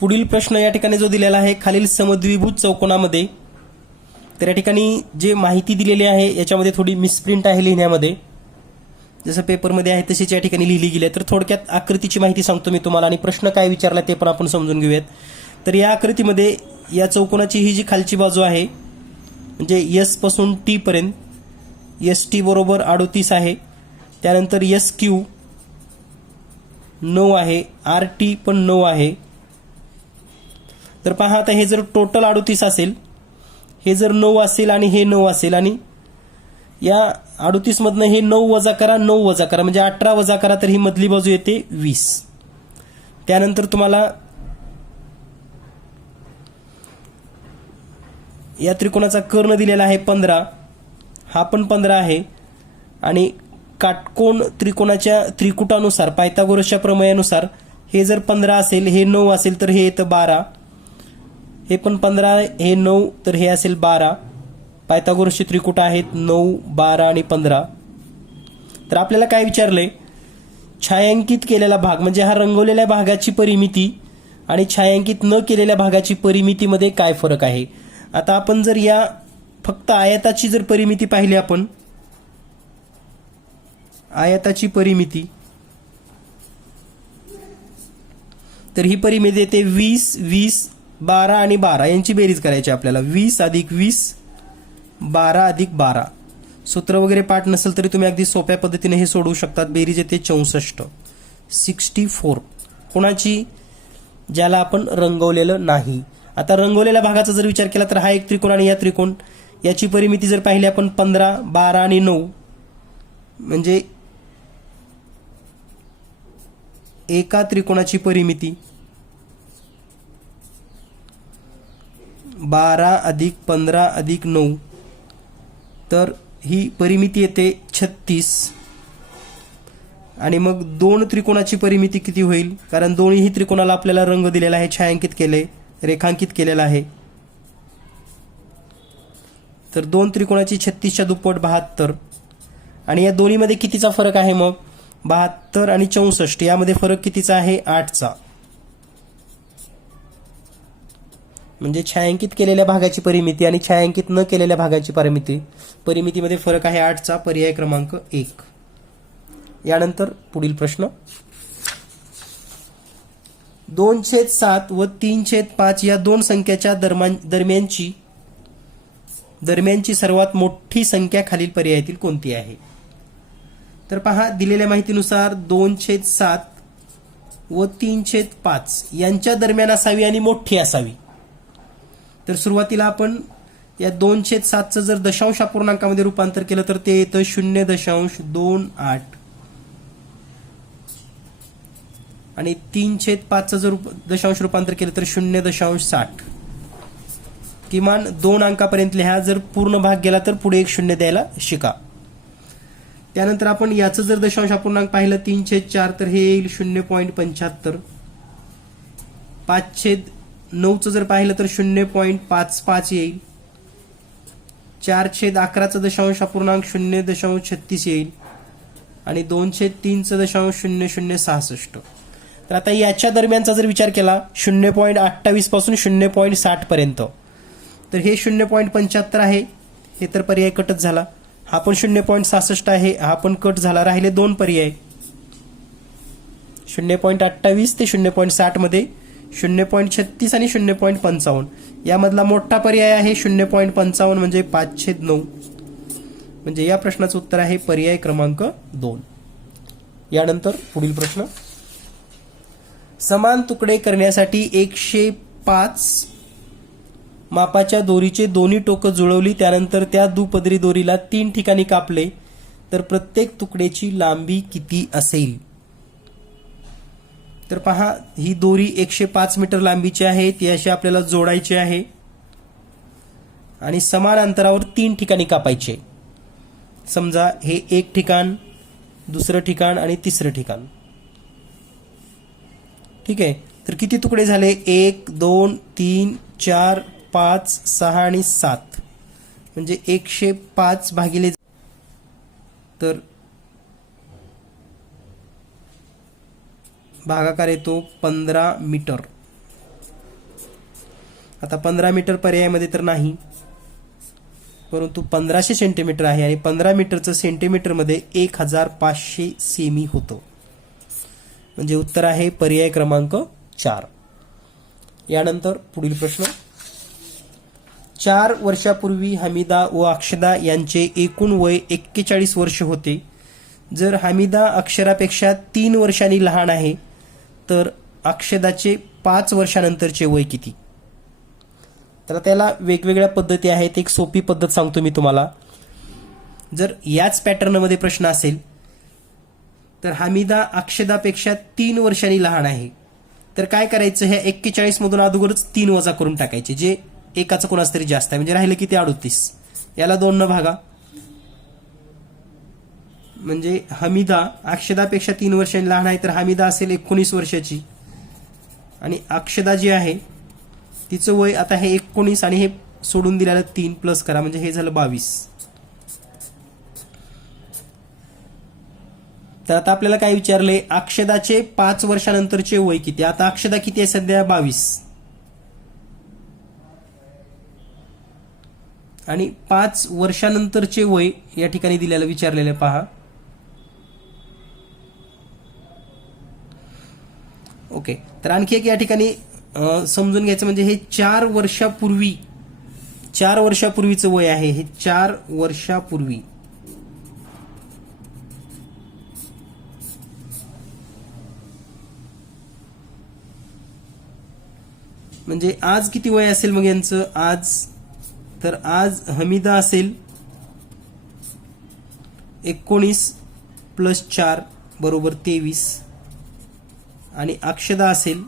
पुढील प्रश्न या ठिकाणी जो दिलेला आहे, खालील समद्विभुज चौकोनामध्ये, तर या ठिकाणी जे माहिती दिलेली आहे याच्यामध्ये थोडी मिसप्रिंट आहे लिहिण्यामध्ये, जसं पेपरमध्ये आहे तशीच या ठिकाणी लिहिली गेली आहे. तर थोडक्यात आकृतीची माहिती सांगतो मी तुम्हाला आणि प्रश्न काय विचारला ते पण आपण समजून घेऊयात. तर या आकृतीमध्ये या चौकोनाची ही जी खालची बाजू आहे, म्हणजे एस पासून टी पर्यंत, एस टी बरोबर 38 आहे, त्यानंतर एस क्यू 9 आहे, आर टी पण 9 आहे. तर पहा आता हे जर टोटल 38 असेल, हे जर 9 असेल आणि हे 9 असेल, आणि या 38 मधनं हे 9 वजा करा, 9 वजा करा, म्हणजे 18 वजा करा, तर ही मधली बाजू येते 20. त्यानंतर तुम्हाला या त्रिकोणाचा कर्ण दिलेला आहे 15, हा पण 15 आहे, आणि काटकोन त्रिकोणाच्या त्रिकुटानुसार, पायथागोरसच्या प्रमेयानुसार हे जर 15 असेल, हे 9 असेल, तर हे येतं 12, हे पण 15, हे 9, तर हे असेल 12. पायथागोरसचे त्रिकुट आहेत 9, 12 आणि 15. तर आपल्याला काय विचारलंय, छायांकित केलेला भाग, म्हणजे हा रंगवलेल्या भागाची परिमिती आणि छायांकित न केलेल्या भागाची परिमितीमध्ये काय फरक आहे. आता आपण जर या फक्त आयताची जर परिमिती पाहिली, आपण आयताची परिमिती, तर ही परिमिती येते 20, 20, 12 आणि 12 यांची बेरीज करायची आपल्याला. 20 अधिक 20, 12 अधिक 12. सूत्र वगैरे पाठ नसेल तरी तुम्ही अगदी सोप्या पद्धतीने हे सोडवू शकतात. बेरीज येते 64, 64. कोणाची, ज्याला आपण रंगवलेलं नाही. आता रंगवलेल्या भागाचा जर विचार केला तर हा एक त्रिकोण आणि या त्रिकोण, याची परिमिती जर पाहिली आपण 15, 12 आणि 9, म्हणजे एका त्रिकोणाची परिमिती 12 अधिक 15 अधिक 9, तर ही परिमिती येते 36. आणि मग दोन त्रिकोणाची परिमिती किती होईल, कारण दोन्ही त्रिकोणाला आपल्याला रंग दिलेला आहे, छायांकित केले, रेखांकित केलेला आहे. तर दोन त्रिकोणाची 36च्या दुप्पट 72, आणि या दोन्हीमध्ये कितीचा फरक आहे, मग 72 आणि 64 यामध्ये फरक कितीचा आहे, 8चा. म्हणजे छायांकित केलेल्या भागाची परिमिती आणि छायांकित न केलेल्या भागाची परिमितीमध्ये फरक आहे 8चा. पर्याय क्रमांक 1. यानंतर पुढील प्रश्न, 2/7 व 3/5 या दोन संख्याच्या दरम्यानची सर्वात मोठी संख्या खालील पर्यायातील कोणती आहे. तर पहा दिलेल्या माहितीनुसार 2/7 व 3/5 यांच्या दरम्यान असावी आणि मोठी असावी. तर सुरुवातीला आपण या 2/7चं जर दशांश अपूर्णांकामध्ये रूपांतर केलं तर ते येतं 0.28 आणि 3/5चं जर दशांश रूपांतर केलं तर 0.60. किमान 2 अंकापर्यंत लिहा. जर पूर्ण भाग गेला तर पुढे एक शून्य द्यायला शिका. त्यानंतर आपण याचं जर दशांश अपूर्णांक पाहिलं 3/4 तर हे येईल 0.75. 5/9चं जर पाहिलं तर 0.55 येईल. 4/11चं दशांश अपूर्णांक 0.36 येईल आणि 2/3चं दशांश 0.066. तर आता याच्या दरम्यानचा जर विचार केला 0.28 पासून 0.60 पर्यंत तर हे 0.75 आहे. हे तर पर्याय कटच झाला. हा पण 0.66 आहे. हा पण कट झाला. राहिले 2 पर्याय 0.28 ते 0.60 मध्ये 0.36 आणि 0.55. यामधला मोठा पर्याय आहे 0.55 म्हणजे 5/9. म्हणजे या प्रश्नाचं उत्तर आहे पर्याय क्रमांक 2. यानंतर पुढील प्रश्न. समान तुकडे करण्यासाठी 105 मापाच्या दोरीचे दोन्ही टोकं जुळवली. त्यानंतर त्या दुपदरी दोरीला 3 ठिकाणी कापले तर प्रत्येक तुकड्याची लांबी किती असेल? तर पहा ही दोरी 105 मीटर लांबीची आहे. ती अशी आपल्याला जोडायची आहे आणि समान अंतरावर 3 ठिकाणी कापायचे. समजा हे एक ठिकाण, दुसरं ठिकाण आणि तिसरं ठिकाण. ठीक आहे. तर किती तुकडे झाले? 1 2 3 4 5 6 आणि 7 म्हणजे 105 भागिले तर भागाकार येतो 15 मीटर. आता 15 मीटर पर्यायामध्ये तर नाही, परंतु 1500 सेंटीमीटर आहे आणि 15 मीटरचं सेंटीमीटरमध्ये 1500 सेमी होतं. म्हणजे उत्तर आहे पर्याय क्रमांक 4. यानंतर पुढील प्रश्न. 4 वर्षापूर्वी हमीदा व अक्षदा यांचे एकूण वय 41 वर्ष होते. जर हमीदा अक्षरापेक्षा 3 वर्षांनी लहान आहे तर अक्षदाचे 5 वर्षानंतरचे वय किती? तर त्याला वेगवेगळ्या पद्धती आहेत. एक सोपी पद्धत सांगतो मी तुम्हाला. जर याच पॅटर्नमध्ये प्रश्न असेल तर हमीदा अक्षदापेक्षा 3 वर्षांनी लहान आहे तर काय करायचं? ह्या 41 मधून अगोदरच 3 वजा करून टाकायचे, जे एकाचं कोणाच तरी जास्त आहे. म्हणजे राहिलं किती? 38. याला 2 न भागा. म्हणजे हमीदा अक्षदापेक्षा 3 वर्षांनी लहान आहे तर हमीदा असेल 19 वर्षाची आणि अक्षदा जी आहे तिचं वय आता हे 19 आणि हे सोडून दिलेलं 3 प्लस करा म्हणजे हे झालं 22. तर आता आपल्याला काय विचारले? अक्षदाचे 5 वर्षानंतरचे वय किती? आता अक्षदा किती आहे सध्या? 22 आणि 5 वर्षानंतरचे वय या ठिकाणी दिलेलं विचारलेलं पहा. ओके. तर आणखी एक या ठिकाणी समजून घ्यायचं म्हणजे हे 4 वर्षापूर्वीचं वय आहे. हे 4 वर्षापूर्वी म्हणजे आज किती वय असेल मग यांचं? आज तर आज हमीदा असेल 19 प्लस 4 बरोबर 23 आणि अक्षदा असेल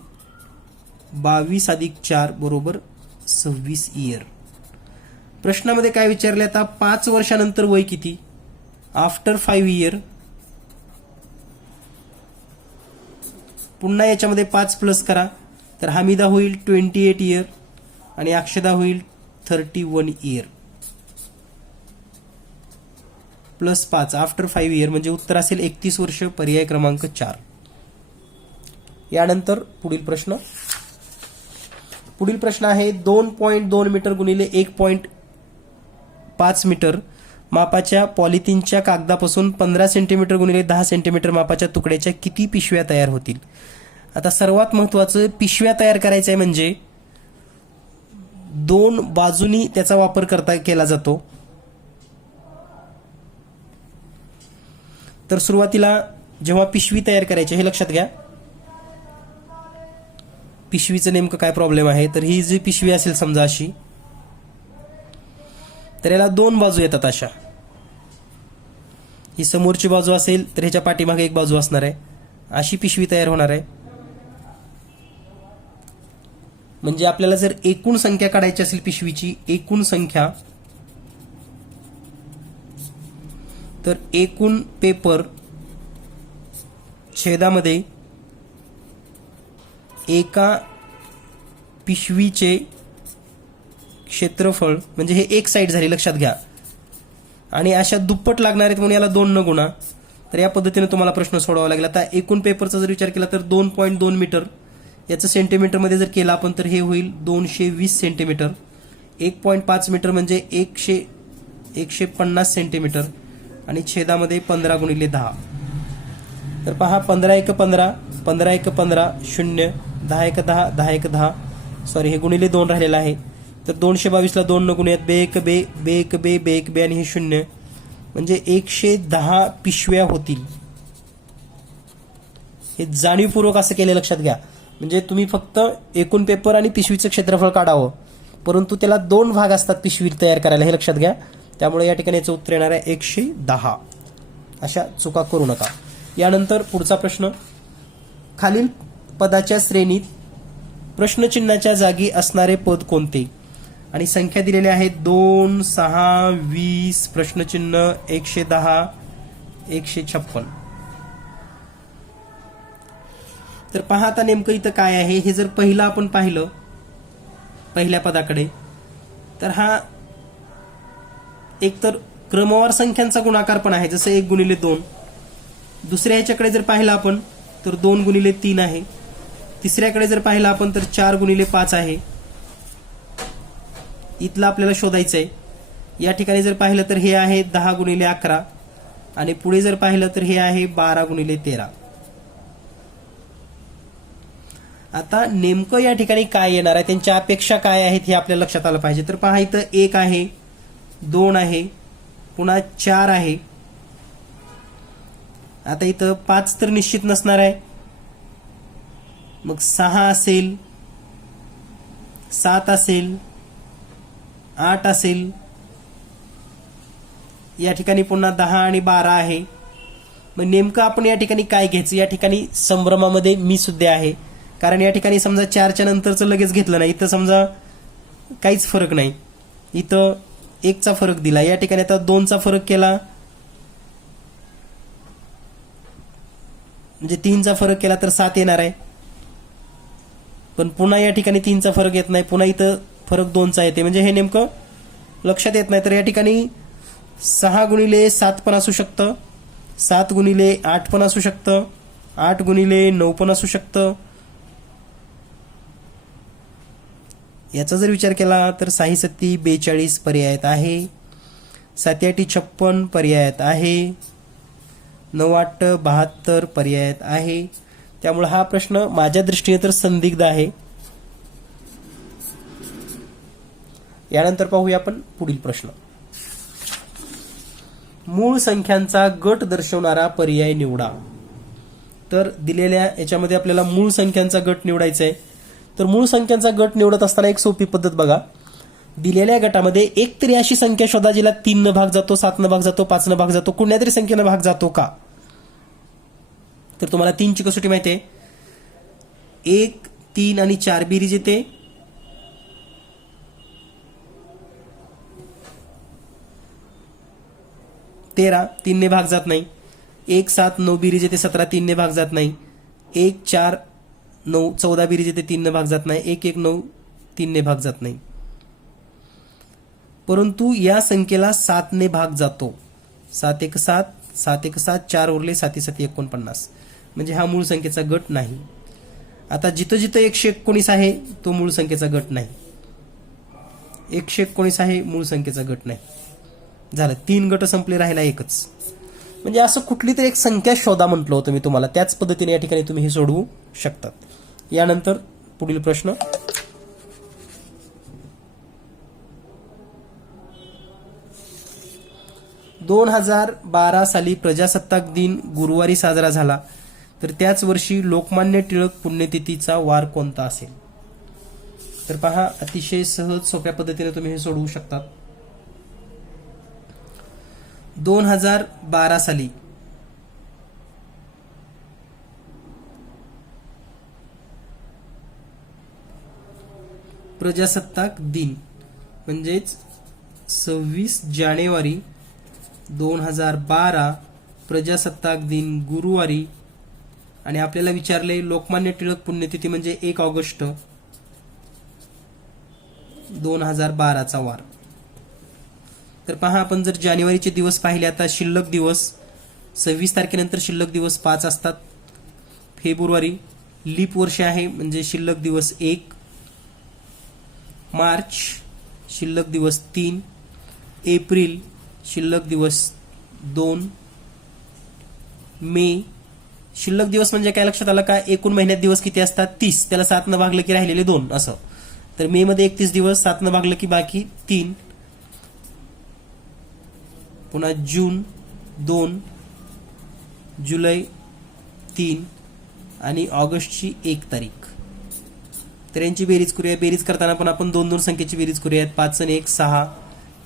22 अधिक 4 बरोबर 26 इयर. प्रश्नामध्ये काय विचारले? आता 5 वर्षानंतर वय किती? After 5 year. पुन्हा याच्यामध्ये 5 प्लस करा तर हमीदा होईल 28 इयर आणि अक्षदा होईल 31 इयर प्लस 5 आफ्टर 5 इयर म्हणजे उत्तर असेल 31 वर्ष. पर्याय क्रमांक 4. यानंतर पुढील प्रश्न. पुढील प्रश्न आहे 2.2 मीटर गुणिले 1.5 मीटर मापाच्या पॉलिथिनच्या कागदापासून 15 सेंटीमीटर गुणिले 10 सेंटीमीटर मापाच्या तुकड्याच्या किती पिशव्या तयार होतील? आता सर्वात महत्वाचं, पिशव्या तयार करायचं आहे म्हणजे 2 बाजूनी त्याचा वापर केला जातो. तर सुरुवातीला जेव्हा पिशवी तयार करायची हे लक्षात घ्या, पिशवीचं नेमकं काय प्रॉब्लेम आहे. तर ही जी पिशवी असेल समजा अशी, तर याला दोन बाजू येतात अशा. ही समोरची बाजू असेल तर ह्याच्या पाठीमागे एक बाजू असणार आहे. अशी पिशवी तयार होणार आहे. म्हणजे आपल्याला जर एकूण संख्या काढायची असेल पिशवीची, एकूण संख्या, तर एकूण पेपर छेदामध्ये एका पिशवीचे क्षेत्रफळ, म्हणजे हे एक साईड झाली लक्षात घ्या, आणि अशा दुप्पट लागणार आहेत म्हणून याला 2 न गुणा. तर या पद्धतीने तुम्हाला प्रश्न सोडवावा लागला. आता एकूण पेपरचा जर विचार केला तर 2.2 मीटर, याचं सेंटीमीटरमध्ये जर केलं आपण तर हे होईल 220 सेंटीमीटर. 1.5 मीटर म्हणजे 150 सेंटीमीटर, आणि छेदामध्ये 15 गुणिले 10. तर पहा, 15 × 15, 15 × 15 0, 10 × 10, 10 × 10, सॉरी हे गुणिले 2 राहिलेलं आहे. तर 222ला 2 न गुणूयात, बे एक बे, बे एक बे, बे एक बे, आणि हे 0, म्हणजे 110 पिशव्या होतील. हे जाणीवपूर्वक असं केलं लक्षात घ्या. म्हणजे तुम्ही फक्त एकूण पेपर आणि पिशवीचं क्षेत्रफळ काढावं, परंतु त्याला 2 भाग असतात पिशवी तयार करायला, हे लक्षात घ्या. त्यामुळे या ठिकाणी याचं उत्तर येणार आहे 110. अशा चुका करू नका. यानंतर पुढचा प्रश्न, खालील पदाच्या श्रेणीत प्रश्नचिन्हाच्या जागी असणारे पद कोणते? आणि संख्या दिलेल्या आहेत 2, 6, 20, प्रश्नचिन्ह 110, 156. तर पहा आता नेमकं इथं काय आहे. हे जर पहिलं आपण पाहिलं, पहिल्या पदाकडे, तर हा एकतर क्रमवार संख्यांचा गुणाकार पण आहे, जसं 1 गुणिले 2. दुसऱ्या ह्याच्याकडे जर पाहिलं आपण तर 2 गुणिले 3 आहे. तिसऱ्याकडे जर पाहिलं आपण तर 4 गुणिले 5 आहे. इथलं आपल्याला शोधायचं आहे. या ठिकाणी जर पाहिलं तर हे आहे 10 गुणिले 11, आणि पुढे जर पाहिलं तर हे आहे 12 गुणिले 13. आता नेमकं या ठिकाणी काय येणार आहे, त्यांच्या अपेक्षा काय आहेत हे आपल्याला लक्षात आलं पाहिजे. तर पहा, इथं 1 आहे, 2 आहे, पुन्हा 4 आहे. आता इथं 5 तर निश्चित नसणार आहे, मग 6 असेल, 7 असेल, 8 असेल. या ठिकाणी पुन्हा 10 आणि 12 आहे. मग नेमकं आपण या ठिकाणी काय घ्यायचं? या ठिकाणी संभ्रमामध्ये मी सुद्धा आहे, कारण या ठिकाणी समजा 4च्या नंतरचं लगेच घेतलं नाही, इथं समजा काहीच फरक नाही, इथं 1चा फरक दिला. या ठिकाणी आता 2चा फरक केला, म्हणजे 3चा फरक केला तर 7 येणार आहे. पण पुन्हा या ठिकाणी 3चा फरक येत नाही, पुन्हा इथं फरक 2चा येते. म्हणजे हे नेमकं लक्षात येत नाही. तर या ठिकाणी 6 गुणिले 7 पण असू शकतं, 7 गुणिले 8 पण असू शकतं, 8 गुणिले 9 पण असू शकतं. याचा जर विचार केला तर 6 7 42 पर्यायात आहे, 7 8 56 पर्यायात आहे, 9 8 72 पर्यायात आहे. त्यामुळे हा प्रश्न माझ्या दृष्टीने तर संदिग्ध आहे. यानंतर पाहूया आपण पुढील प्रश्न. मूळ संख्यांचा गट दर्शवणारा पर्याय निवडा. तर दिलेल्या याच्यामध्ये आपल्याला मूळ संख्यांचा गट निवडायचा आहे. तर मूळ संख्यांचा गट निवडत असताना एक सोपी पद्धत बघा. दिलेल्या गटामध्ये एक तरी अशी संख्या शोधा जिला 3 न भाग जातो, 7 न भाग जातो, 5 न भाग जातो, कोणत्या तरी संख्येनं भाग जातो का? तर तुम्हाला 3ची कसोटी माहिती आहे. 1, 3 आणि 4 बेरीज येते, 13, 3 ने भाग जात नाही. 1, 7, 9 बेरीज येते, 17, 3 ने भाग जात नाही. 1, 4, 9, 14 बेरीज येते, 3 ने भाग जात नाही. 1, 1, 9, 3 ने भाग जात नाही. परंतु या संख्येला 7 ने भाग जातो. 7 1 7, 7 1 7, 4 उरले, 7 7 49. म्हणजे हा मूळ संख्येचा गट नाही. आता जिथं जिथं 119 आहे तो मूळ संख्येचा गट नाही. 119 आहे, मूळ संख्येचा गट नाही. झालं, 3 गट संपले, राहिला एकच. म्हणजे असं कुठली तरी एक संख्या शोधा म्हटलं होतं मी तुम्हाला. त्याच पद्धतीने या ठिकाणी तुम्ही हे सोडवू शकतात. यानंतर पुढील प्रश्न. 2012 साली प्रजासत्ताक दिन गुरुवारी साजरा झाला, तर त्याच वर्षी लोकमान्य टिळक पुण्यतिथीचा वार कोणता असेल? तर पहा, अतिशय सहज सोप्या पद्धतीने तुम्ही हे सोडवू शकतात. 2012 साली प्रजासत्ताक दिन म्हणजेच 26 जानेवारी 2012 प्रजासत्ताक दिन गुरुवारी. आणि आपल्याला विचारले लोकमान्य टिळक पुण्यतिथी म्हणजे 1 ऑगस्ट 2012चा वार. तर पहा, आपण जर जानेवारीचे दिवस पाहिले, आता शिल्लक दिवस 26 तारखेनंतर शिल्लक दिवस 5 असतात. फेब्रुवारी लीप वर्ष आहे म्हणजे शिल्लक दिवस 1. मार्च शिल्लक दिवस 3. एप्रिल शिल्लक दिवस 2. मे शिल्लक दिवस म्हणजे काय लक्षात आलं का? एकूण महिन्यात दिवस किती असतात? 30. त्याला 7 न भागलं की राहिलेले 2 असं. तर मे मध्ये 31 दिवस, 7 न भागलं की बाकी 3. पुन्हा जून 2, जुलै 3 आणि ऑगस्टची 1 तारीख. तर यांची बेरीज करूया. बेरीज करताना पण आपण 2 संख्येची बेरीज करूयात. 5 आणि 1 6,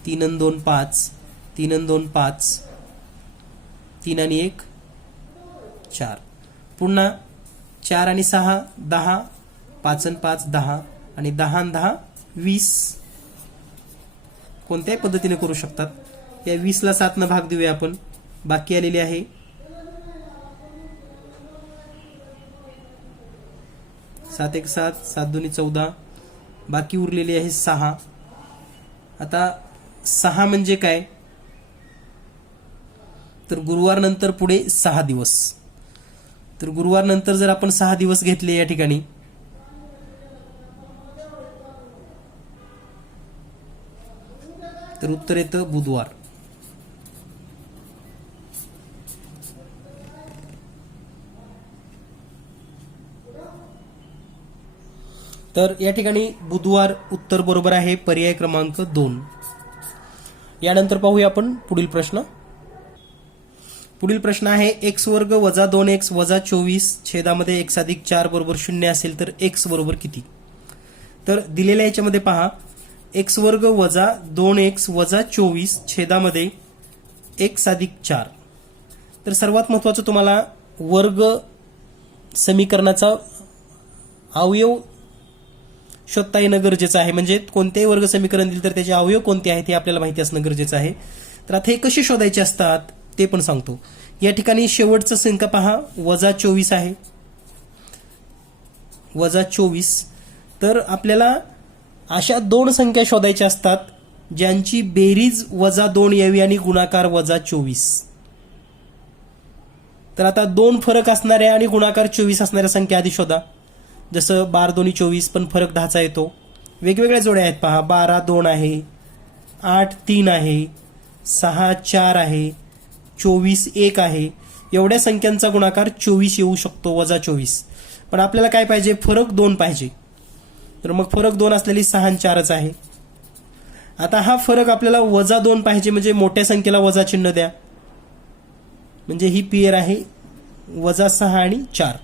3 आणि 2 5, 3 आणि 2 5, 3 आणि 1 4. पुन्हा 4 आणि 6 10, 5 आणि 5 10 आणि 10 आणि 10 20. कोणत्याही पद्धतीने करू शकतात. या 20 ला 7 न भाग देऊया आपण. बाकी आलेली आहे 7 1 7, 7 2 14. बाकी उरलेली आहे 6. आता 6 म्हणजे काय? तर गुरुवार नंतर पुढे 6 दिवस. तर गुरुवार नंतर जर आपण 6 दिवस घेतले या ठिकाणी, तर उत्तर येतं बुधवार. तर या ठिकाणी बुधवार उत्तर बरोबर आहे, पर्याय क्रमांक 2. यानंतर पाहूया आपण पुढील प्रश्न. पुढील प्रश्न आहे x वर्ग वजा 2x वजा 24 छेदामध्ये x अधिक 4 बरोबर 0 असेल तर x बरोबर किती? तर दिलेल्या याच्यामध्ये पहा, x वर्ग वजा 2x वजा 24 छेदामध्ये x अधिक 4. तर सर्वात महत्वाचं तुम्हाला वर्ग समीकरणाचा अवयव शोधता येणं गरजेचं आहे. म्हणजे कोणतेही वर्ग समीकरण दिलं तर त्याचे अवयव कोणते आहेत हे आपल्याला माहिती असणं गरजेचं आहे. तर आता हे कसे शोधायचे असतात ते पण सांगतो. या ठिकाणी शेवटचं संख्या पहा, वजा 24 आहे. वजा 24. तर आपल्याला अशा 2 संख्या शोधायच्या असतात ज्यांची बेरीज वजा 2 यावी आणि गुणाकार वजा 24. तर आता 2 फरक असणाऱ्या आणि गुणाकार 24 असणाऱ्या संख्या आधी शोधा. जसं 12 2 24 पण फरक 10चा येतो. वेगवेगळ्या जोड्या आहेत पहा. 12 2 आहे, 8 3 आहे, 6 4 आहे, 24 1 आहे. एवढ्या संख्यांचा गुणाकार 24 येऊ शकतो, वजा 24. पण आपल्याला काय पाहिजे? फरक 2 पाहिजे. तर मग फरक 2 असलेली 6 आणि 4च आहे. आता हा फरक आपल्याला वजा 2 पाहिजे म्हणजे मोठ्या संख्येला वजा चिन्ह द्या. म्हणजे ही पेअर आहे वजा 6 आणि 4.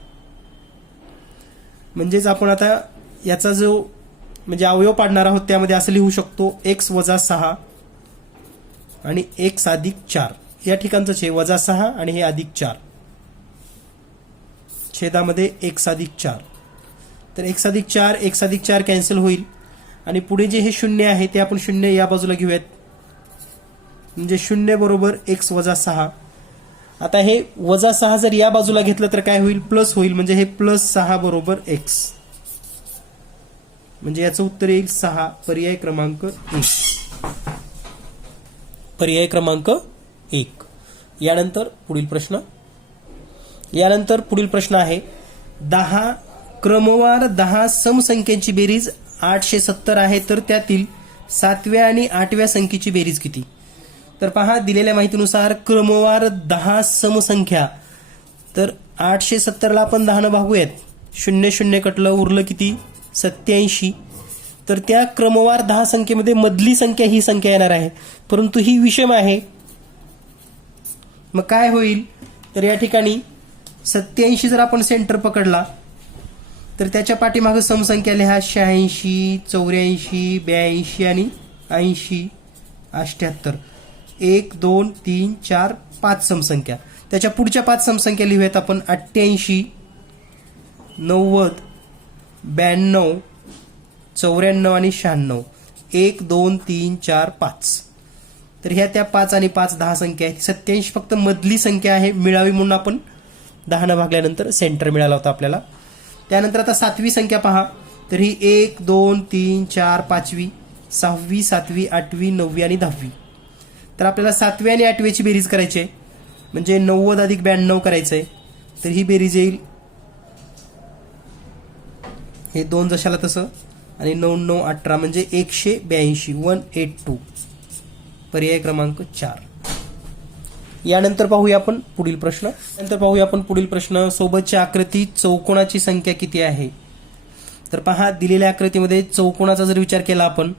म्हणजेच आपण आता याचा जो म्हणजे अवयव पाडणार आहोत त्यामध्ये असं लिहू शकतो, x वजा 6 आणि x अधिक 4. या ठिकाणचं आहे वजा 6 आणि हे अधिक 4 छेदामध्ये x अधिक 4. तर x अधिक 4 x अधिक 4 कॅन्सल होईल आणि पुढे जे हे 0 आहे ते आपण 0 या बाजूला घेऊयात. म्हणजे 0 बरोबर x वजा 6. आता हे वजा 6 जर या बाजूला घेतलं तर काय होईल? प्लस होईल. म्हणजे हे प्लस 6 बरोबर x. म्हणजे याचं उत्तर येईल 6. पर्याय क्रमांक 1. पर्याय क्रमांक 1. यानंतर पुढील प्रश्न आहे 10 क्रमवार 10 समसंख्यांची बेरीज 870 आहे, तर त्यातील 7व्या आणि 8व्या संख्येची बेरीज किती? तर पहा, दिलेल्या माहितीनुसार क्रमवार 10 समसंख्या. तर 870 ला आपण 10 न भागूयात. 0 0 कटलं, उरलं किती? 87. तर त्या क्रमवार 10 संख्येमध्ये मधली संख्या ही संख्या येणार आहे, परंतु ही विषम आहे. मग काय होईल तर या ठिकाणी 87 जर आपण सेंटर पकडला तर त्याच्या पाठीमागं समसंख्या लिहा 86, 84, 82 आणि 80, 78. 1 2 3 4 5 समसंख्या. त्याच्या पुढच्या 5 समसंख्या लिहूयात आपण 88, 90, 92, 94 आणि 96. 1 2 3 4 5. तर ह्या त्या 5 आणि 5 10 संख्या आहेत. 87 फक्त मधली संख्या आहे, मिळावी म्हणून आपण 10 भागल्यानंतर सेंटर मिळाला होता आपल्याला. त्यानंतर आता 7वी संख्या पहा. तर ही 1 2 3 4 5वी, 6वी, 7वी, 8वी, 9वी आणि 10वी. तर आपल्याला 7वी आणि 8वीची बेरीज करायची आहे, म्हणजे 90 अधिक 92 करायचं आहे. तर ही बेरीज येईल हे 2 जशाला तसं आणि 9 9 18 म्हणजे 182, 182. पर्याय क्रमांक 4. यानंतर पाहूया आपण पुढील प्रश्न. सोबतच्या आकृतीत चौकोनाची संख्या किती आहे? तर पहा, दिलेल्या आकृतीमध्ये चौकोनाचा जर विचार केला आपण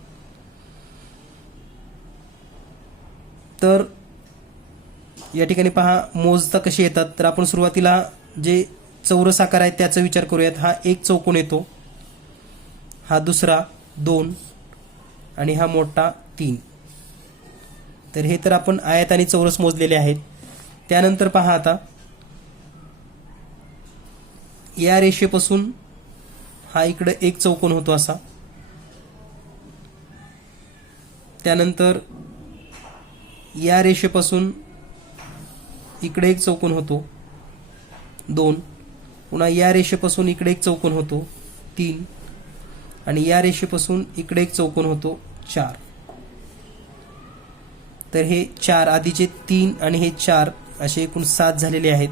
तर या ठिकाणी पहा मोजता कशी येतात. तर आपण सुरुवातीला जे चौरस आकार आहे त्याचा विचार करूयात. हा एक चौकोन येतो, हा दुसरा 2 आणि हा मोठा 3. तर हे तर आपण आयत आणि चौरस मोजलेले आहेत. त्यानंतर पहा आता या रेषेपासून हा इकडे एक चौकोन होतो असा. त्यानंतर या रेषेपासून इकडे एक चौकोन होतो 2. पुन्हा या रेषेपासून इकडे एक चौकोन होतो 3 आणि या रेषेपासून इकडे एक चौकोन होतो 4. तर हे 4 आधीचे 3 आणि हे 4 असे एकूण 7 झालेले आहेत.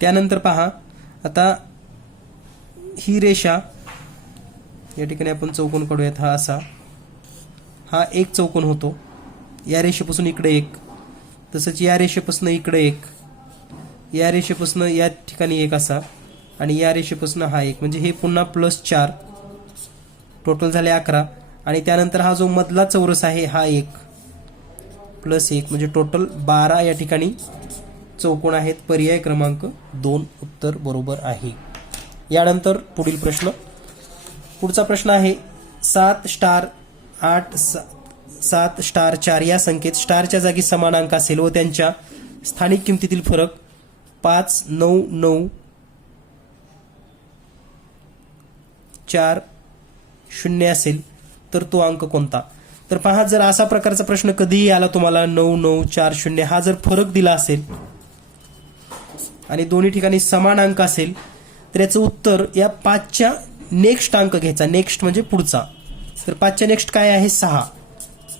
त्यानंतर पहा आता ही रेषा या ठिकाणी आपण चौकोन काढूयात. हा असा हा एक चौकोन होतो, या रेषेपासून इकडे एक, तसंच या रेषेपासून इकडे एक, या रेषेपासून या ठिकाणी एक असा आणि या रेषेपासून हा एक, म्हणजे हे पुन्हा +4 टोटल झाले 11. आणि त्यानंतर हा जो मधला चौरस आहे हा एक +1 म्हणजे टोटल 12 या ठिकाणी चौकोन आहेत. पर्याय क्रमांक 2 उत्तर बरोबर आहे. यानंतर पुढील प्रश्न. पुढचा प्रश्न आहे 7 स्टार 8 7 स्टार 4 या संख्येत स्टारच्या जागी समान अंक असेल व त्यांच्या स्थानिक किमतीतील फरक 5 9 9 4 0 असेल तर तो अंक कोणता? तर पहा, जर असा प्रकारचा प्रश्न कधीही आला तुम्हाला 9 9 4 0 हा जर फरक दिला असेल आणि दोन्ही ठिकाणी समान अंक असेल तर याचं उत्तर या 5च्या नेक्स्ट अंक घ्यायचा. नेक्स्ट म्हणजे पुढचा. तर 5च्या नेक्स्ट काय आहे? 6.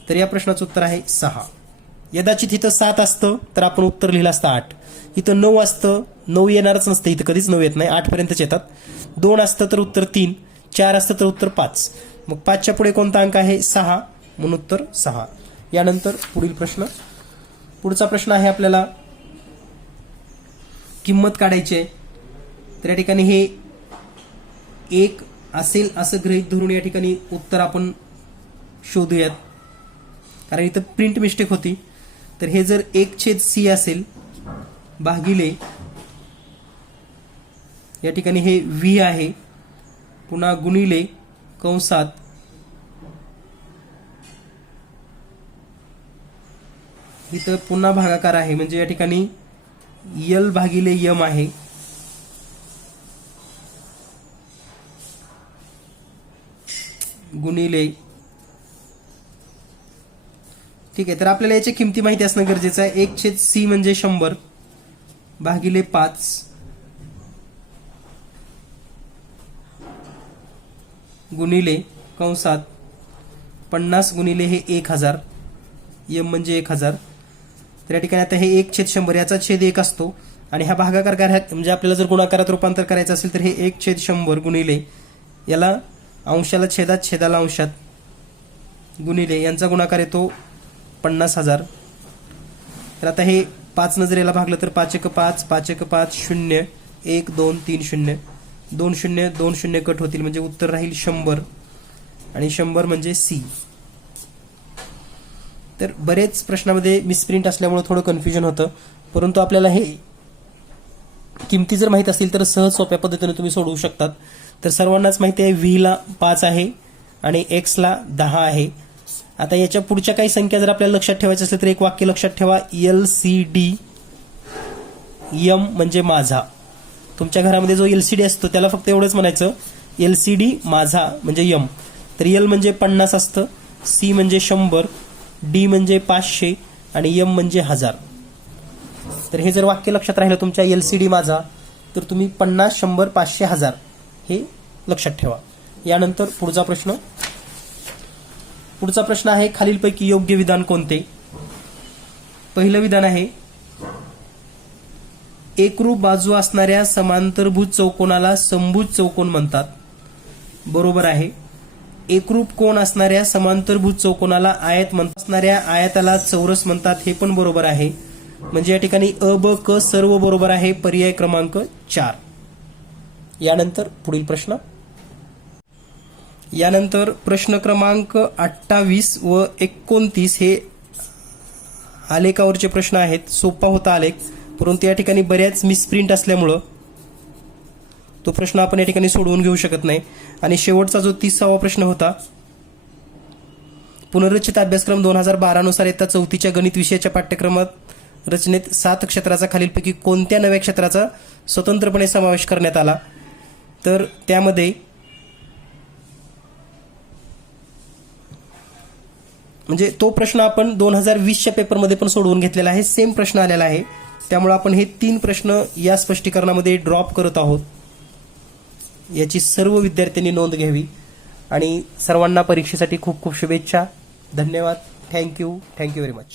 तर या प्रश्नाचं उत्तर आहे 6. यदाचित इथं 7 असतं तर आपण उत्तर लिहिलं असतं 8. इथं 9 असतं, 9 येणारच नसतं, इथं कधीच 9 येत नाही, 8 पर्यंतच येतात. 2 असतं तर उत्तर 3, 4 असतं तर उत्तर 5. मग 5च्या पुढे कोणता अंक आहे? 6, म्हणून उत्तर 6. यानंतर पुढील प्रश्न. पुढचा प्रश्न आहे आपल्याला किंमत काढायची आहे. तर या ठिकाणी हे 1 असेल असं गृहीत धरून या ठिकाणी उत्तर आपण शोधूयात, कारण इथं प्रिंट मिस्टेक होती. तर हे जर 1/c असेल भागिले या ठिकाणी हे v आहे, पुन्हा गुणिले कंसात इथं पुन्हा भागाकार आहे, म्हणजे या ठिकाणी l भागिले m आहे, गुणिले. ठीक आहे, तर आपल्याला याची किमती माहिती असणं गरजेचं आहे. 1/c म्हणजे 100 भागिले 5 गुणिले कंसात 50 गुणिले हे 1000, m म्हणजे 1000. तर या ठिकाणी आता हे 1/100 याचा छेद 1 असतो आणि हा भागाकार म्हणजे आपल्याला जर गुणाकारात रूपांतर करायचं असेल तर हे 1/100 गुणिले याला अंशाला छेदात, छेदाला अंशात गुणिले यांचा गुणाकार येतो 50,000. तर आता हे 5 नजरेला भागलं तर 5 एक 5, 5 एक 5, 0, 1 2 3 0, 2 0 2 0 कट होतील म्हणजे उत्तर राहील 100 आणि 100 म्हणजे सी. तर बरेच प्रश्नामध्ये मिसप्रिंट असल्यामुळे थोडं कन्फ्युजन होतं, परंतु आपल्याला हे किमती जर माहीत असतील तर सहज सोप्या पद्धतीने तुम्ही सोडवू शकतात. तर सर्वांनाच माहिती आहे व्ही ला 5 आहे आणि एक्स ला 10 आहे. आता याच्या पुढच्या काही संख्या जर आपल्याला लक्षात ठेवायचं असेल तर एक वाक्य लक्षात ठेवा, LCD, यम म्हणजे माझा. तुमच्या घरामध्ये जो LCD असतो त्याला फक्त एवढंच म्हणायचं LCD माझा म्हणजे यम. तर यल म्हणजे 50 असतं, सी म्हणजे 100, डी म्हणजे 500 आणि यम म्हणजे 1000. तर हे जर वाक्य लक्षात राहिलं तुमच्या LCD माझा तर तुम्ही 50, 100, 500, 1000 हे लक्षात ठेवा. यानंतर पुढचा प्रश्न आहे खालीलपैकी योग्य विधान कोणते. पहिलं विधान आहे एकरूप बाजू असणाऱ्या समांतरभुज चौकोनाला समभुज चौकोन म्हणतात. बरोबर आहे. एकरूप कोन असणाऱ्या समांतरभुज चौकोनाला आयत म्हणतात, असणाऱ्या आयताला चौरस म्हणतात, हे पण बरोबर आहे. म्हणजे या ठिकाणी अ ब क सर्व बरोबर आहे. पर्याय क्रमांक 4. यानंतर पुढील प्रश्न. यानंतर प्रश्न क्रमांक 28 व 29 हे आलेखावरचे प्रश्न आहेत. सोपा होता आलेख, परंतु या ठिकाणी बऱ्याच मिसप्रिंट असल्यामुळं तो प्रश्न आपण या ठिकाणी सोडवून घेऊ शकत नाही. आणि शेवटचा जो 30वा प्रश्न होता, पुनर्रचित अभ्यासक्रम 2012 नुसार इयत्ता 4थीच्या गणित विषयाच्या पाठ्यक्रमात रचनेत 7 क्षेत्राचा खालीलपैकी कोणत्या नव्या क्षेत्राचा स्वतंत्रपणे समावेश करण्यात आला. तर त्यामध्ये म्हणजे तो प्रश्न आपण 2020च्या पेपरमध्ये पण सोडवून घेतलेला आहे. सेम प्रश्न आलेला आहे, त्यामुळे आपण हे 3 प्रश्न या स्पष्टीकरणामध्ये ड्रॉप करत आहोत. याची सर्व विद्यार्थ्यांनी नोंद घ्यावी आणि सर्वांना परीक्षेसाठी खूप खूप शुभेच्छा. धन्यवाद. Thank you very much.